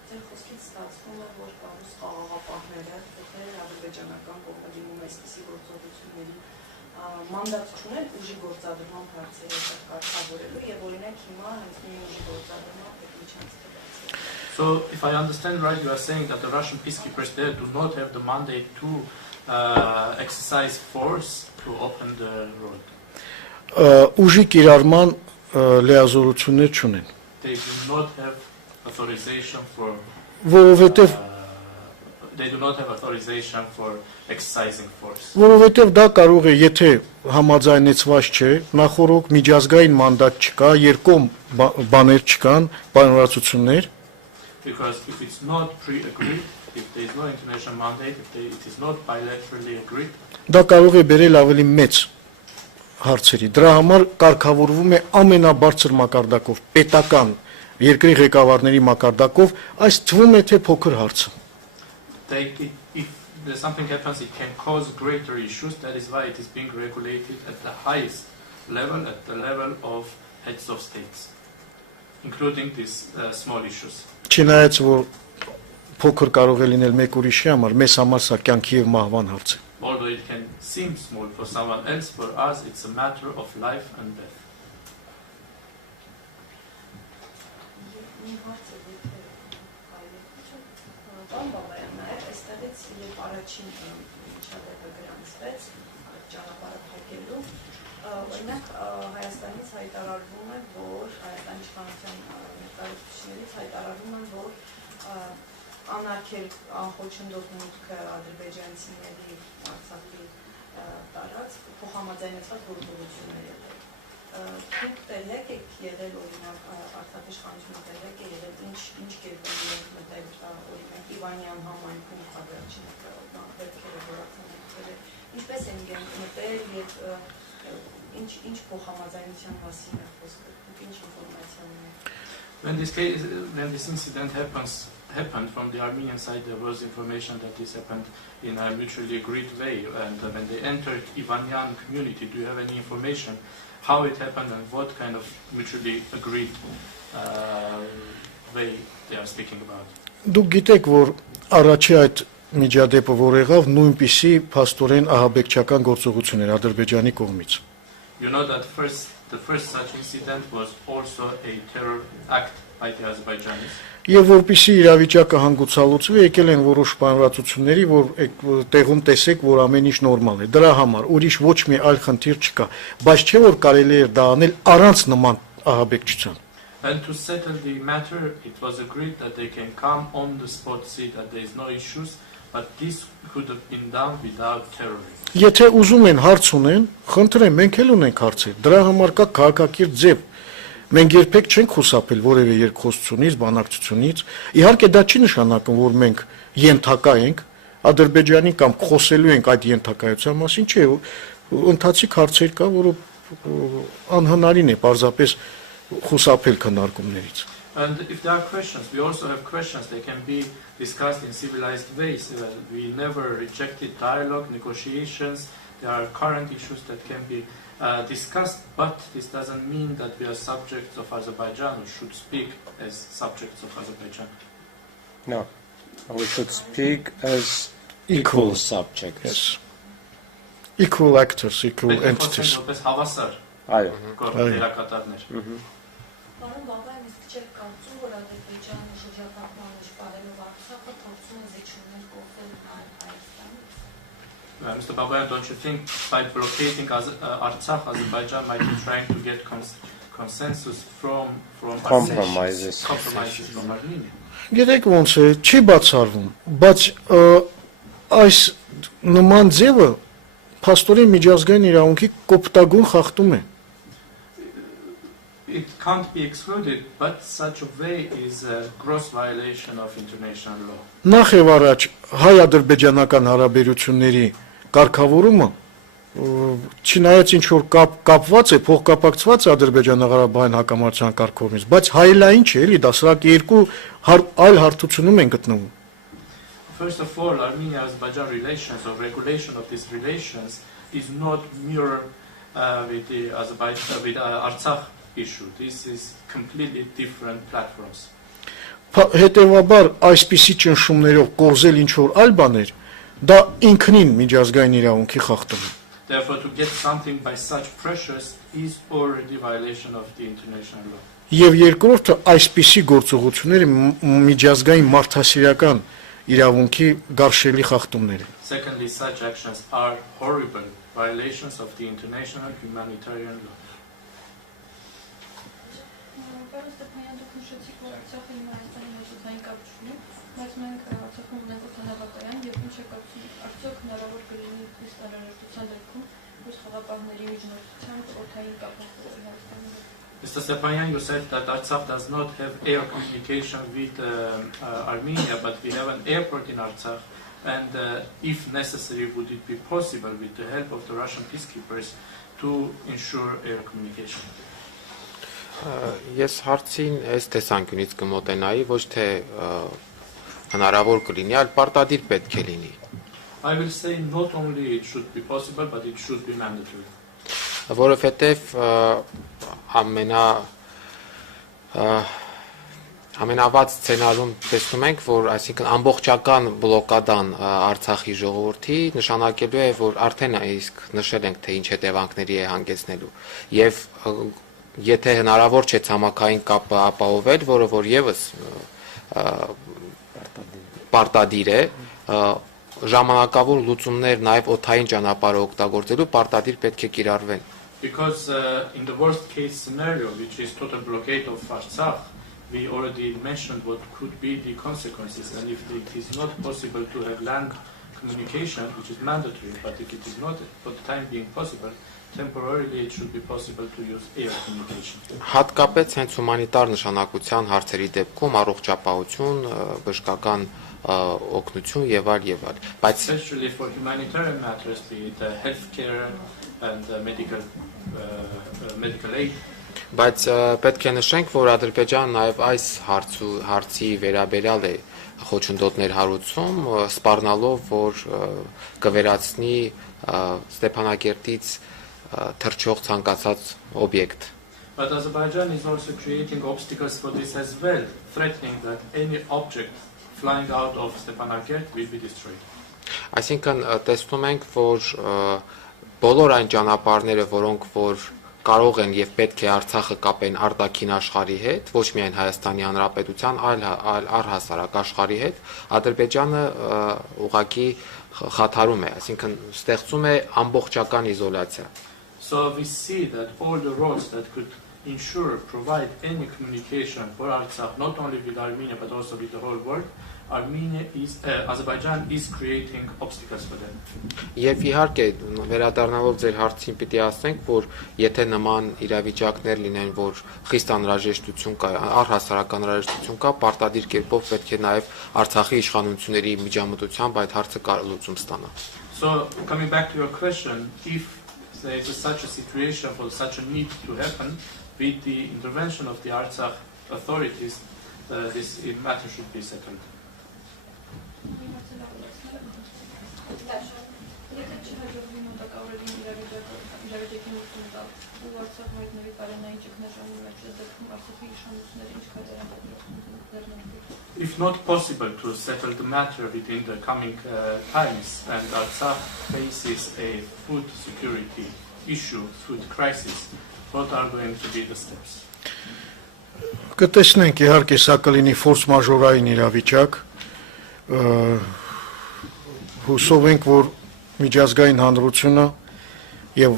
ձեր խոսքից ստացվում է, որ ռուս խաղաղապահները, թե ադրբեջանական կողմը դիմում է այսպիսի գործողությունների մանդատ չունեն ուժի գործադրման հարցերը կարգավորելու եւ օրինակ հիմա հենց մի ուժի գործադրման պետք է So, if I understand right, you are saying that the Russian peacekeepers there do not have the mandate to exercise force to open the road. Ուժի կիրառման լիազորություններ չունեն։ They do not have authorization for. Որովհետև They do not have authorization for exercising force. Որովհետև դա կարող է, եթե համաձայնեցված չէ, նախորդ միջազգային մանդատ չկա, երկկողմ բաներ չկան, բանորացություններ։ Because if it's not pre-agreed, if there is no international mandate, if it is not bilaterally agreed, դա կարող է բերել ավելի մեծ հարցերի։ Դրա համար կարգավորվում է ամենաբարձր մակարդակով, պետական երկրի ղեկավարների մակարդակով, այս թվում է թե փոքր հարց։ if something happens, it can cause greater issues. That is why it is being regulated at the highest level, at the level of heads of states, including these small issues. Չնայած որ փոքր կարող է լինել մեկ ուրիշի համար, մեզ համար սա կյանքի եւ մահվան հարց է։ Although it can seem small for someone else, for us it's a matter of life and death. Օրինակ Հայաստանից հայտարարվում է, որ Հայաստանի իշխանության ներկայացուցիչներից հայտարարվում է, որ անարգել անխոչնդոտ մուտքը ադրբեջանցիների Արցախի տարածք փոխհամաձայնեցված գործողություններ եղել։ Դուք տեղյակ եք եղել օրինակ Արցախի իշխանությունը տեղյակ է եղել ինչ կերպով իրենք մտել օրինակ Իվանյան համայնքում խաղաչին վերքերը որակցանել, ինչպես են իրենք մտել եւ ինչ փոխհամաձայնության մասին է խոսքը, ինչ ինֆորմացիա ունեք։ When this incident happened from the Armenian side, there was information that this happened in a mutually agreed way. And when they entered Ivanyan community, do you have any information how it happened and what kind of mutually agreed way they are speaking about? Դուք գիտեք, որ առաջի այդ միջադեպը որ եղավ, նույնպիսի փաստորեն ահաբեկչական գործողություն էր Ադրբեջանի կողմից։ You know that the first such incident was also a terror act by the Azerbaijanis. Եվ որպիսի իրավիճակը հանգուցալուծվի, եկել են որոշ բանվացությունների, որ տեղում տեսեք, որ ամեն ինչ նորմալ է։ Դրա համար ուրիշ ոչ մի այլ խնդիր չկա, բայց չէ որ կարելի է դա անել առանց նման ահաբեկչության։ And to settle the matter, it was agreed that they can come on the spot, see that there is no issues, but this could have been done without terrorism. Եթե ուզում են հարց ունեն, խնդրեմ, մենք էլ ունենք հարցեր։ Դրա համար կա քաղաքակիրթ ձև։ Մենք երբեք չենք խուսափել որևէ երկխոսությունից, բանակցությունից։ Իհարկե դա չի նշանակում, որ մենք ենթակա ենք Ադրբեջանի կամ խոսելու ենք այդ ենթակայության մասին, չէ, ընթացիկ հարցեր կա, որը անհնարին է պարզապես խուսափել քննարկումներից։ And if there are questions, we also have questions. They can be discussed in civilized ways. We never rejected dialogue, negotiations. There are current issues that can be discussed, but this doesn't mean that we are subjects of Azerbaijan or should speak as subjects of Azerbaijan. No, we should speak as equal subjects. Yes. Equal actors, equal entities. Այո։ Պարոն Բաբայան, իսկ չեք կարծում, որ Ադրբեջանը շրջափակման մեջ պահելով Արցախը փորձում է զիջումներ կողմել Հայաստանից։ Mr. Babayan, don't you think by blockading Artsakh, Azerbaijan might be trying to get consensus from compromises from Armenia? Գիտեք ոնց է, չի բացառվում, բայց այս նման ձևը փաստորեն միջազգային իրավունքի կոպտագույն խախտում է։ It can't be excluded, but such a way is a gross violation of international law. Նախ եւ առաջ հայ-ադրբեջանական հարաբերությունների կարգավորումը չնայած ինչ որ կապված է, փոխկապակցված է Ադրբեջանա-Ղարաբաղյան հակամարտության կարգավորումից, բայց հայելային չէ, էլի դա սրանք երկու այլ հարթությունում են գտնվում։ First of all, Armenia-Azerbaijan relations or regulation of these relations is not mirror with the Artsakh issue. This is completely different platforms. Հետևաբար այսպիսի ճնշումներով կորզել ինչ որ այլ բաներ, դա ինքնին միջազգային իրավունքի խախտում է։ Therefore, to get something by such pressures is already violation of the international law. Եվ երկրորդը այսպիսի գործողությունները միջազգային մարդասիրական իրավունքի գարշելի խախտումներ են։ Secondly, such actions are horrible violations of the international humanitarian law. Mr. Stepanyan, you said that Artsakh does not have air communication with Armenia, but we have an airport in Artsakh, and if necessary, would it be possible with the help of the Russian peacekeepers to ensure air communication? Ես հարցին այս տեսանկյունից կմոտենայի, ոչ թե հնարավոր կլինի, այլ պարտադիր պետք է լինի։ I will say not only it should be possible, but it should be mandatory. որովհետև ամենավատ սցենարում տեսնում ենք, որ այսինքն ամբողջական բլոկադան Արցախի ժողովրդի նշանակելու է, որ արդեն իսկ նշել ենք, թե ինչ հետևանքների է հանգեցնելու եւ եթե հնարավոր չէ ցամաքային կապը ապահովել, որը որ եւս պարտադիր է, ժամանակավոր լուծումներ նաեւ օդային ճանապարհը օգտագործելու պարտադիր պետք է կիրառվեն. Because in the worst case scenario, which is total blockade of Artsakh, we already mentioned what could be the consequences, and if it is not possible to have land communication, which is mandatory, but if it is not for the time being possible, temporarily it should be possible to use air communication. Հատկապես հենց հումանիտար նշանակության հարցերի դեպքում առողջապահություն, բժշկական օգնություն եւ այլ. Բայց especially for humanitarian matters, be it healthcare and medical aid. Բայց պետք է նշենք, որ Ադրբեջանը նաև այս հարցի վերաբերյալ է խոչընդոտներ հարուցում, սպառնալով, որ կվերացնի Ստեփանակերտից թռչող ցանկացած օբյեկտ. But Azerbaijan is also creating obstacles for this as well, threatening that any object flying out of Stepanakert will be destroyed. Այսինքն տեսնում ենք, որ բոլոր այն ճանապարհները, որոնք որ կարող են եւ պետք է Արցախը կապեն արտաքին աշխարհի հետ, ոչ միայն Հայաստանի Հանրապետության, այլ առհասարակ աշխարհի հետ, Ադրբեջանը ուղղակի խաթարում է, այսինքն ստեղծում է ամբողջական իզոլացիա. So we see that all the roads that could provide any communication for Artsakh, not only with Armenia but also with the whole world, Azerbaijan is creating obstacles for them. Եվ իհարկե վերադառնալով ձեր հարցին պիտի ասենք, որ եթե նման իրավիճակներ լինեն, որ խիստ անհրաժեշտություն կա, առհասարակ անհրաժեշտություն կա, պարտադիր կերպով պետք է նաև Արցախի իշխանությունների միջամտությամբ այդ հարցը լուծում ստանա. So coming back to your question, if there is such a situation for such a need to happen, with the intervention of the Artsakh authorities, this matter should be settled. If not possible to settle the matter within the coming times, and Artsakh faces a food security issue, food crisis, what are going to be the steps? Կտեսնենք իհարկե սա կլինի ֆորս մաժորային իրավիճակ, հուսով ենք, որ միջազգային հանրությունը եւ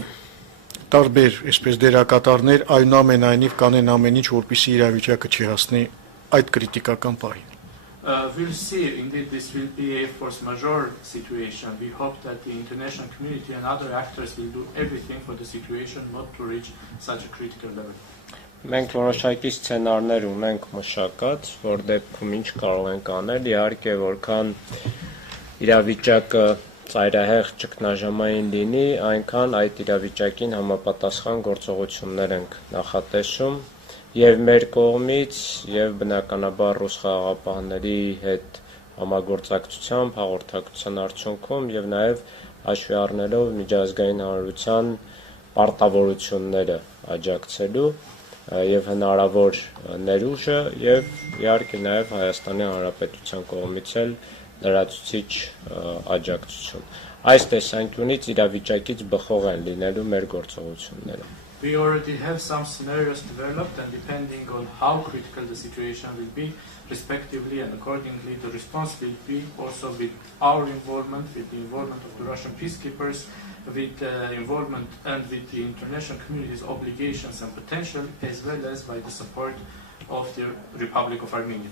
տարբեր այսպես դերակատարներ այնուամենայնիվ կանեն ամեն ինչ, որպեսզի իրավիճակը չհասնի այդ կրիտիկական պահին. We'll see. Indeed, this will be a force majeure situation. We hope that the international community and other actors will do everything for the situation not to reach such a critical level. Մենք որոշակի սցենարներ ունենք մշակած, որ դեպքում ինչ կարող ենք անել, իհարկե որքան իրավիճակը ծայրահեղ ճգնաժամային լինի, այնքան այդ իրավիճակին համապատասխան գործողություններ ենք նախատեսում եւ մեր կողմից եւ բնականաբար ռուս խաղաղապահների հետ համագործակցությամբ հաղորդակցության արդյունքում եւ նաեւ հաշվի առնելով միջազգային հանրության պարտավորությունները աջակցելու եւ հնարավոր ներուժը եւ իհարկե նաեւ Հայաստանի Հանրապետության կողմից էլ լրացուցիչ աջակցություն. Այս տեսանկյունից իրավիճակից բխող են լինելու մեր գործողությունները. We already have some scenarios developed, and depending on how critical the situation will be, respectively and accordingly, the response will be also with our involvement, with the involvement of the Russian peacekeepers, with involvement and with the international community's obligations and potential, as well as by the support of the Republic of Armenia.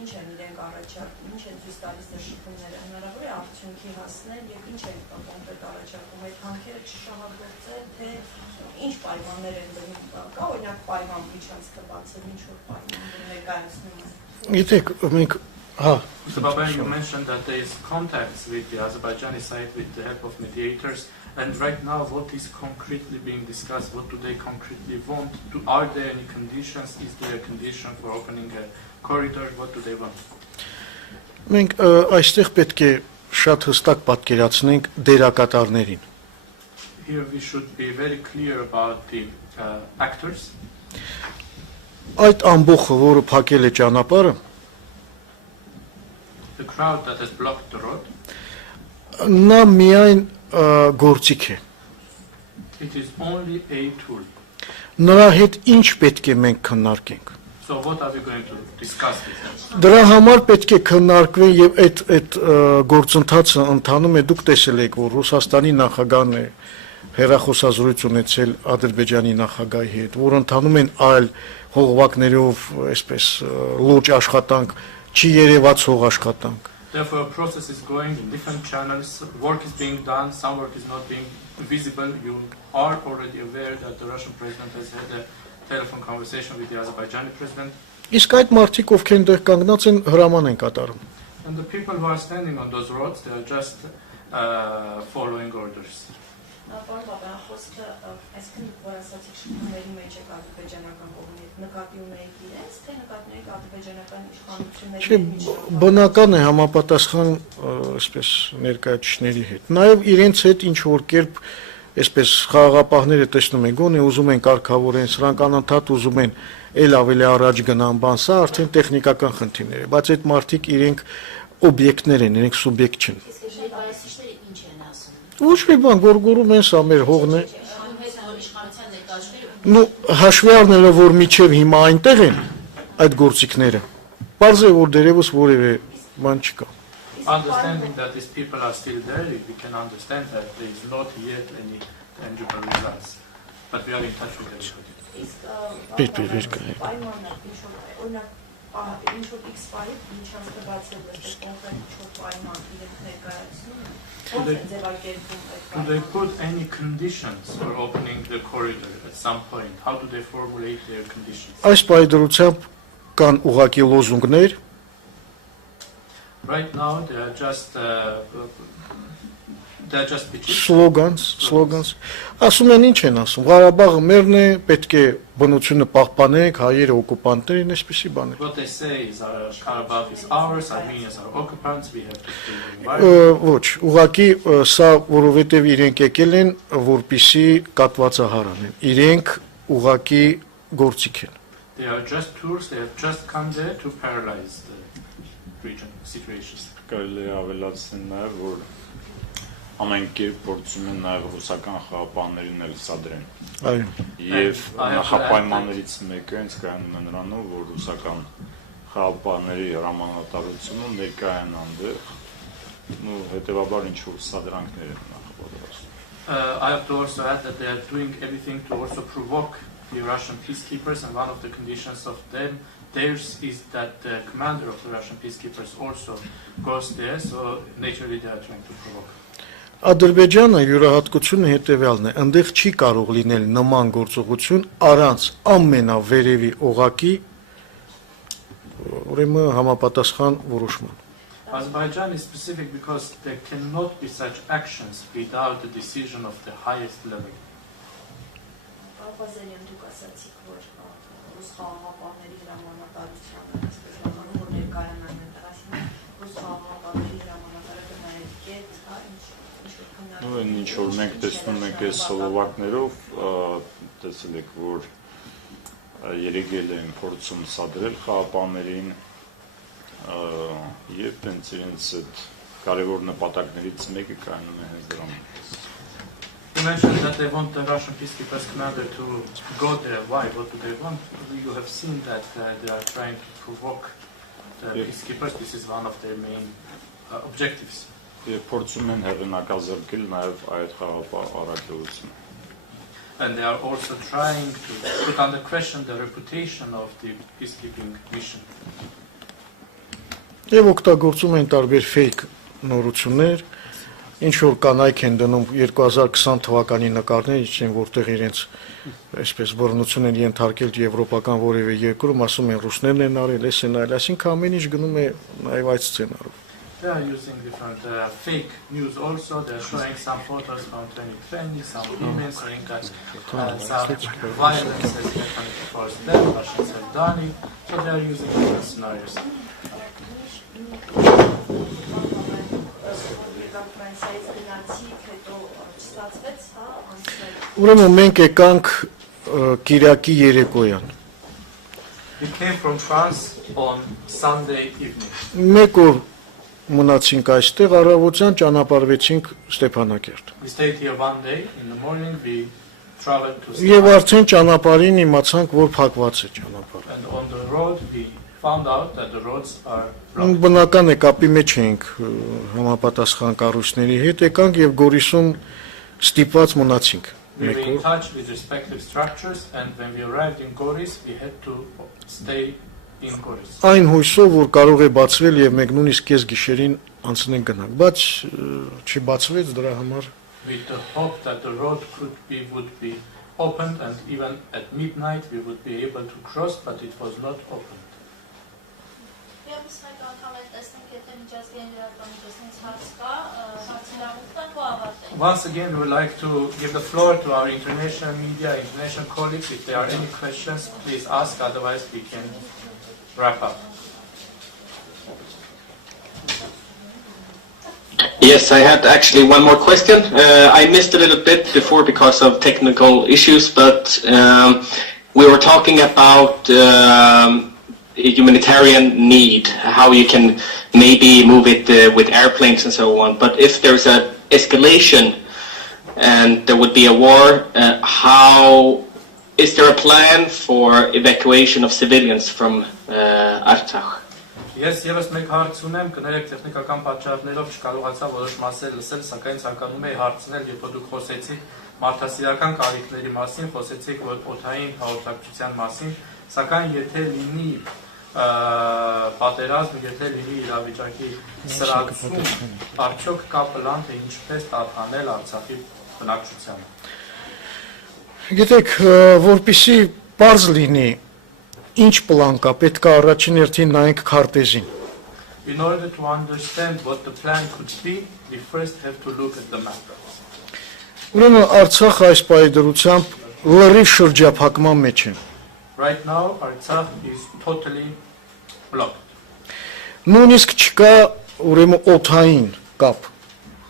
Ինչ են իրենք առաջարկում, ինչ են ցույց տալիս դեր շփումները, հնարավոր է արդյունքի հասնել եւ ինչ են կոնկրետ առաջարկում, այդ հանքերը չշահագործել, թե ինչ պայմաններ են դնում, կա օրինակ պայման միջանցքը բացել, ինչ որ պայմաններ ներկայացնում են։ Գիտեք, մենք Mr. Babayan, you mentioned that there is contacts with the Azerbaijani side with the help of mediators. And right now, what is concretely being discussed? What do they concretely want? Are there any conditions? Is there a condition for opening a corridor? What do they want? Մենք այստեղ պետք է շատ հստակ պատկերացնենք դերակատարներին։ Here we should be very clear about the actors. Այդ ամբողջը, որը փակել է ճանապարհը, The crowd that has blocked the road. նա միայն գործիք է։ It is only a tool. Նրա հետ ինչ պետք է մենք քննարկենք։ So what are we going to discuss with them? Դրա համար պետք է քննարկվեն եւ այդ գործընթացը ընթանում է, դուք տեսել եք, որ Ռուսաստանի նախագահն է հերախոսազրույց ունեցել Ադրբեջանի նախագահի հետ, որ ընթանում են այլ հողվակներով, այսպես լուրջ աշխատանք, չի երևացող աշխատանք։ Therefore, a process is going in different channels. Work is being done. Some work is not being visible. You are already aware that the Russian president has had a telephone conversation with the Azerbaijani president. Իսկ այդ մարդիկ, ովքեր այնտեղ կանգնած են, հրաման են կատարում։ And the people who are standing on those roads, they are just following orders. Պարոն Բաբայան, խոսքը այսքան որ ասացիք շփումների մեջ եք ադրբեջանական կողմի հետ, նկատի ունեիք իրենց, թե նկատի ունեիք ադրբեջանական իշխանությունների հետ։ Բնական է համապատասխան, այսպես ներկայացուցիչների հետ։ Նաև իրենց հետ ինչ որ կերպ, այսպես խաղաղապահները տեսնում են, գոնե ուզում են կարգավորեն, սրանք անընդհատ ուզում են ել ավելի առաջ գնան, բան, սա արդեն տեխնիկական խնդիրներ է, բայց այդ մարդիկ իրենք օբյեկտներ են, իրենք սուբյեկտ չեն։ Ոչ մի բան, գորգորում են, սա մեր հողն է։ Նու հաշվի առնելով, որ միջև հիմա այնտեղ են այդ գործիքները, պարզ է, որ դերևս որևէ բան չկա։ Understanding that these people are still there, we can understand that there is not yet any tangible results, but we are in touch with everybody. Ինչ որ X ֆայլ, ինչ հաստատացել է, կոնկրետ ինչ-որ պայման իրենք ներկայացնում են, ո՞նց են ձևակերպում այդ Do they put any conditions for opening the corridor at some point? How do they formulate their conditions? Այս պայդրությամբ կան ուղղակի լոզունգներ, Right now they are just pitches. slogans, ասում են ինչ են ասում, Ղարաբաղը մերն է, պետք է բնությունը պահպանենք, հայերը օկուպանտներ են, այսպիսի բաներ։ What they say is Karabakh is ours, Armenians are occupants, we have to stay the environment. Ոչ, ուղղակի սա որովհետև իրենք եկել են, որպիսի կատվածահար անեն։ Իրենք ուղղակի գործիք են։ They are just tours, they have just come there to paralyze the region situations. Կարելի է ավելացնել նաև, որ ամեն կերպ փորձում են նաև ռուսական խաղապաններին էլ սադրեն։ Այո։ Եվ նախապայմաններից մեկը հենց կայանում է նրանով, որ ռուսական խաղապանների հրամանատարությունը ներկա են այնտեղ, ու հետևաբար ինչ որ սադրանքներ են նախապատրաստում։ I have to also add that they are doing everything to also provoke the Russian peacekeepers, and one of the conditions of theirs is that the commander of the Russian peacekeepers also goes there, so naturally they are trying to provoke. Ադրբեջանը յուրահատկությունը հետևյալն է, այնտեղ չի կարող լինել նման գործողություն առանց ամենավերևի օղակի ուրեմն համապատասխան որոշման։ Azerbaijan is specific because there cannot be such actions without the decision of the highest level. Ապազելյան դուք ասացիք, որ ռուս խաղաղապահների հրամանատարությանը այսպես բանալու, որ ներկայանան այնտեղ, այսինքն ռուս խաղաղապահների հրամանատարը կնայել կետ, Ինչ որ մենք տեսնում ենք այս սովովակներով, տեսել եք, որ երեգել են փորձում սադրել խաղապաններին եւ հենց իրենց այդ կարևոր նպատակներից մեկը կայանում է հենց դրանում։ You mentioned that they want the Russian peacekeepers commander to go there. Why? What do they want? You have seen that they are trying to provoke the peacekeepers. This is one of their main objectives. Եվ փորձում են հեղինակազրկել նաև այդ խաղապահ առաքելությունը։ And they are also trying to put under question the reputation of the peacekeeping mission. Եվ օգտագործում են տարբեր fake նորություններ, ինչ որ կանայք են դնում 2020 թվականի նկարներ, ինչ որտեղ իրենց այսպես բռնություն են ենթարկել եվրոպական որևէ երկրում, ասում են ռուսներն են արել, էս են արել, այսինքն ամեն ինչ գնում է նաև այդ սցենարով։ They are using different fake news also. They are showing some photos from 2020, some women saying that some violence has happened towards them, Russians have done it. So they are using different scenarios. Ուրեմն մենք եկանք Կիրակի երեկոյան։ We came from France on Sunday evening. Մեկ օր մնացինք այստեղ, առավոտյան ճանապարհվեցինք Ստեփանակերտ։ We stayed here one day. In the morning we traveled to Եվ Stavanger. արդեն ճանապարհին իմացանք, որ փակված է ճանապարհը։ And on the road we found out that the roads are blocked. Բնական է կապի մեջ էինք համապատասխան կառույցների հետ, եկանք եւ Գորիսում ստիպված մնացինք։ We were in touch with respective structures, and when we arrived in Goris, we had to stay in Goris. Այն հույսով, որ կարող է բացվել եւ մենք նույնիսկ կես գիշերին անցնենք գնանք, բայց չի բացվեց դրա համար։ With the hope that the road would be opened, and even at midnight we would be able to cross, but it was not opened. Once again, we would like to give the floor to our international media, international colleagues. If there are any questions, please ask, otherwise we can wrap up. Yes, I had actually one more question. I missed a little bit before because of technical issues, but we were talking about humanitarian need, how you can maybe move it with airplanes and so on. But if there's an escalation and there would be a war, how is there a plan for evacuation of civilians from Artsakh? Ես եւս մեկ հարց ունեմ, կներեք տեխնիկական պատճառներով չկարողացա որոշ մասեր լսել, սակայն ցանկանում եի հարցնել, երբ դուք խոսեցիք մարդասիրական կարիքների մասին, խոսեցիք օդային հաղորդակցության մասին, սակայն եթե լինի պատերազմ, եթե լինի իրավիճակի սրացում, արդյոք կա պլան, թե ինչպես տարհանել Արցախի բնակչությանը։ Գիտեք, որպեսզի բարձ լինի ինչ պլան կա, պետք է առաջին հերթին նայենք քարտեզին։ In order to understand what the plan could be, we first have to look at the map. Ուրեմն Արցախը այս պայդրությամբ լրիվ շրջափակման մեջ է։ Right now, Artsakh is totally blocked. Նույնիսկ չկա ուրեմն օդային կապ,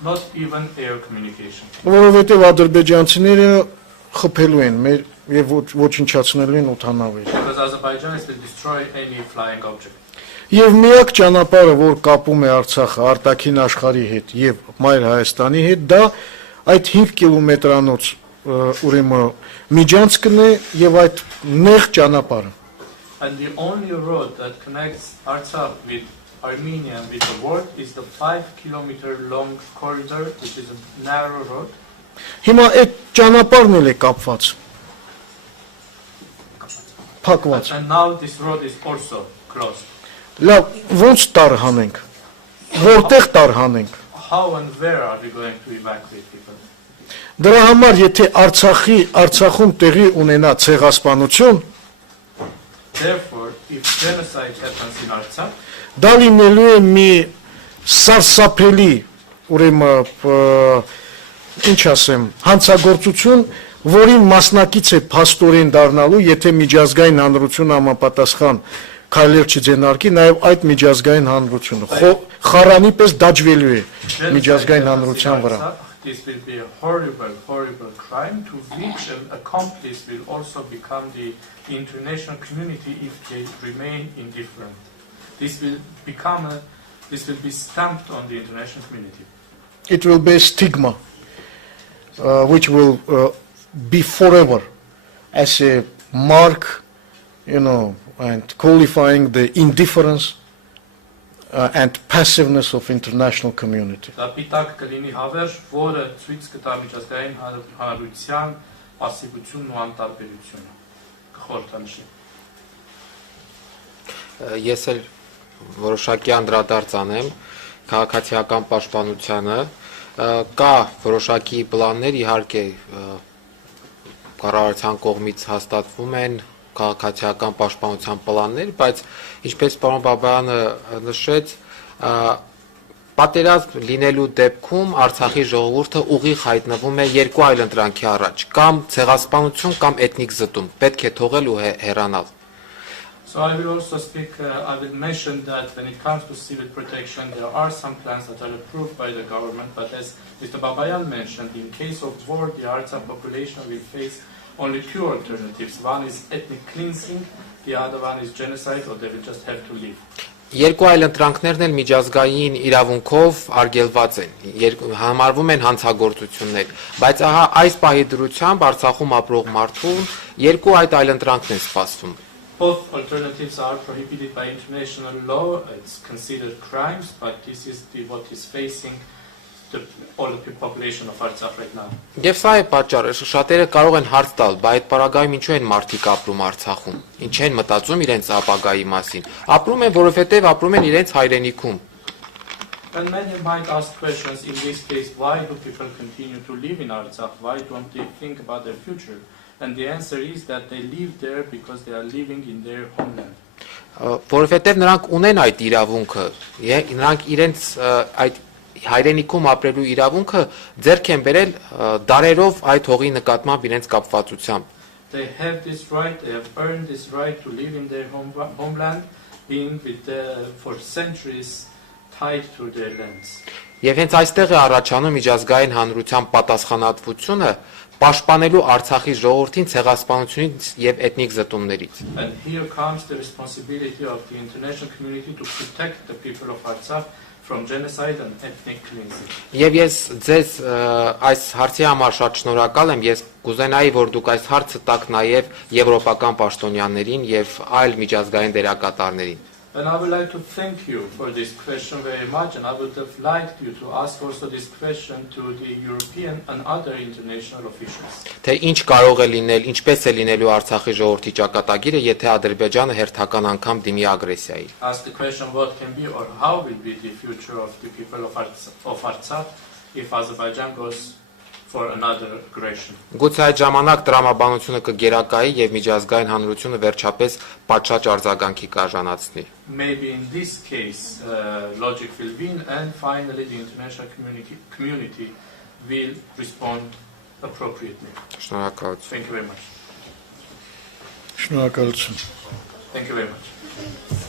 Not even air communication. որովհետև ադրբեջանցիները խփելու են մեր եւ ոչնչացնելու են օդանավերը։ Because Azerbaijanis will destroy any flying object. Եվ միակ ճանապարհը, որ կապում է Արցախը արտաքին աշխարհի հետ եւ Մայր Հայաստանի հետ, դա այդ 5 կիլոմետրանոց ուրեմն միջանցքն է եւ այդ նեղ ճանապարհը։ And the only road that connects Artsakh with Armenia and with the world is the 5-kilometer long corridor, which is a narrow road. Հիմա այդ ճանապարհն էլ է կապված։ Փակված։ And now this road is also closed. Լավ, ո՞նց տարհանենք։ Որտեղ տարհանենք։ How and where are we going to evacuate people? Դրա համար եթե Արցախում տեղի ունենա ցեղասպանություն, Therefore, if genocide happens in Artsakh, դա լինելու է մի սարսափելի, ուրեմն ինչ ասեմ, հանցագործություն, որին մասնակից է փաստորեն դառնալու, եթե միջազգային հանրությունը համապատասխան քայլեր չձեռնարկի, նաև այդ միջազգային հանրությունը խարանի պես դաջվելու է միջազգային հանրության վրա։ this will be a horrible, horrible crime to which an accomplice will also become the international community if they remain indifferent. This will be stamped on the international community. It will be a stigma, which will be forever as a mark, and qualifying the indifference and passiveness of international community. Դա պիտակ կլինի հավերժ, որը ցույց կտա միջազգային հանրության պասիվությունն ու անտարբերությունը։ Կխորհրդանշի։ Ես էլ որոշակի անդրադարձ անեմ քաղաքացիական պաշտպանությանը, կա որոշակի պլաններ, իհարկե կառավարության կողմից հաստատվում են քաղաքացիական պաշտպանության պլաններ, բայց ինչպես պարոն Բաբայանը նշեց, Պատերազմ լինելու դեպքում Արցախի ժողովուրդը ուղիղ հայտնվում է երկու այլ ընտրանքի առաջ, կամ ցեղասպանություն, կամ էթնիկ զտում, պետք է թողել ու հեռանալ։ So I will also speak, I will mention that when it comes to civil protection, there are some plans that are approved by the government, but as Mr. Babayan mentioned, in case of war, the Artsakh population will face only two alternatives. One is ethnic cleansing, the other one is genocide, or they will just have to leave. Երկու այլ ընտրանքներն էլ միջազգային իրավունքով արգելված են, համարվում են հանցագործություններ, բայց ահա այս պահի դրությամբ Արցախում ապրող մարդուն երկու այլ ընտրանքն են սպասվում։ Both alternatives are prohibited by international law. It's considered crimes, but this is what is facing all the population of Artsakh right now. Եվ սա է պատճառը, շատերը կարող են հարց տալ, բայց այդ պարագայում ինչու են մարդիկ ապրում Արցախում, ինչ են մտածում իրենց ապագայի մասին։ Ապրում են, որովհետև ապրում են իրենց հայրենիքում։ And many might ask questions in this case, why do people continue to live in Artsakh? Why don't they think about their future? And the answer is that they live there because they are living in their homeland. Որովհետև նրանք ունեն այդ իրավունքը, նրանք իրենց այդ հայրենիքում ապրելու իրավունքը ձեռք են բերել դարերով այդ հողի նկատմամբ իրենց կապվածությամբ։ They have this right, they have earned this right to live in their homeland, being for centuries tied to their lands. Եվ հենց այստեղ է առաջանում միջազգային հանրության պատասխանատվությունը պաշտպանելու Արցախի ժողովրդին ցեղասպանությունից եւ էթնիկ զտումներից։ And here comes the responsibility of the international community to protect the people of Artsakh from genocide and ethnic cleansing. Եվ ես ձեզ այս հարցի համար շատ շնորհակալ եմ, ես կուզենայի, որ դուք այս հարցը տաք նաև եվրոպական պաշտոնյաներին եւ այլ միջազգային դերակատարներին։ And I would like to thank you for this question very much, and I would have liked you to ask also this question to the European and other international officials. Թե ինչ կարող է լինել, ինչպես է լինելու Արցախի ժողովրդի ճակատագիրը, եթե Ադրբեջանը հերթական անգամ դիմի ագրեսիայի։ Ask the question what can be or how will be the future of the people of Artsakh if Azerbaijan goes for another aggression. Գուցե այդ ժամանակ տրամաբանությունը կգերակայի եւ միջազգային հանրությունը վերջապես պատշաճ արձագանքի կարժանացնի։ Maybe in this case logic will win, and finally the international community will respond appropriately. Շնորհակալություն։ Thank you very much. Շնորհակալություն։ Thank you very much.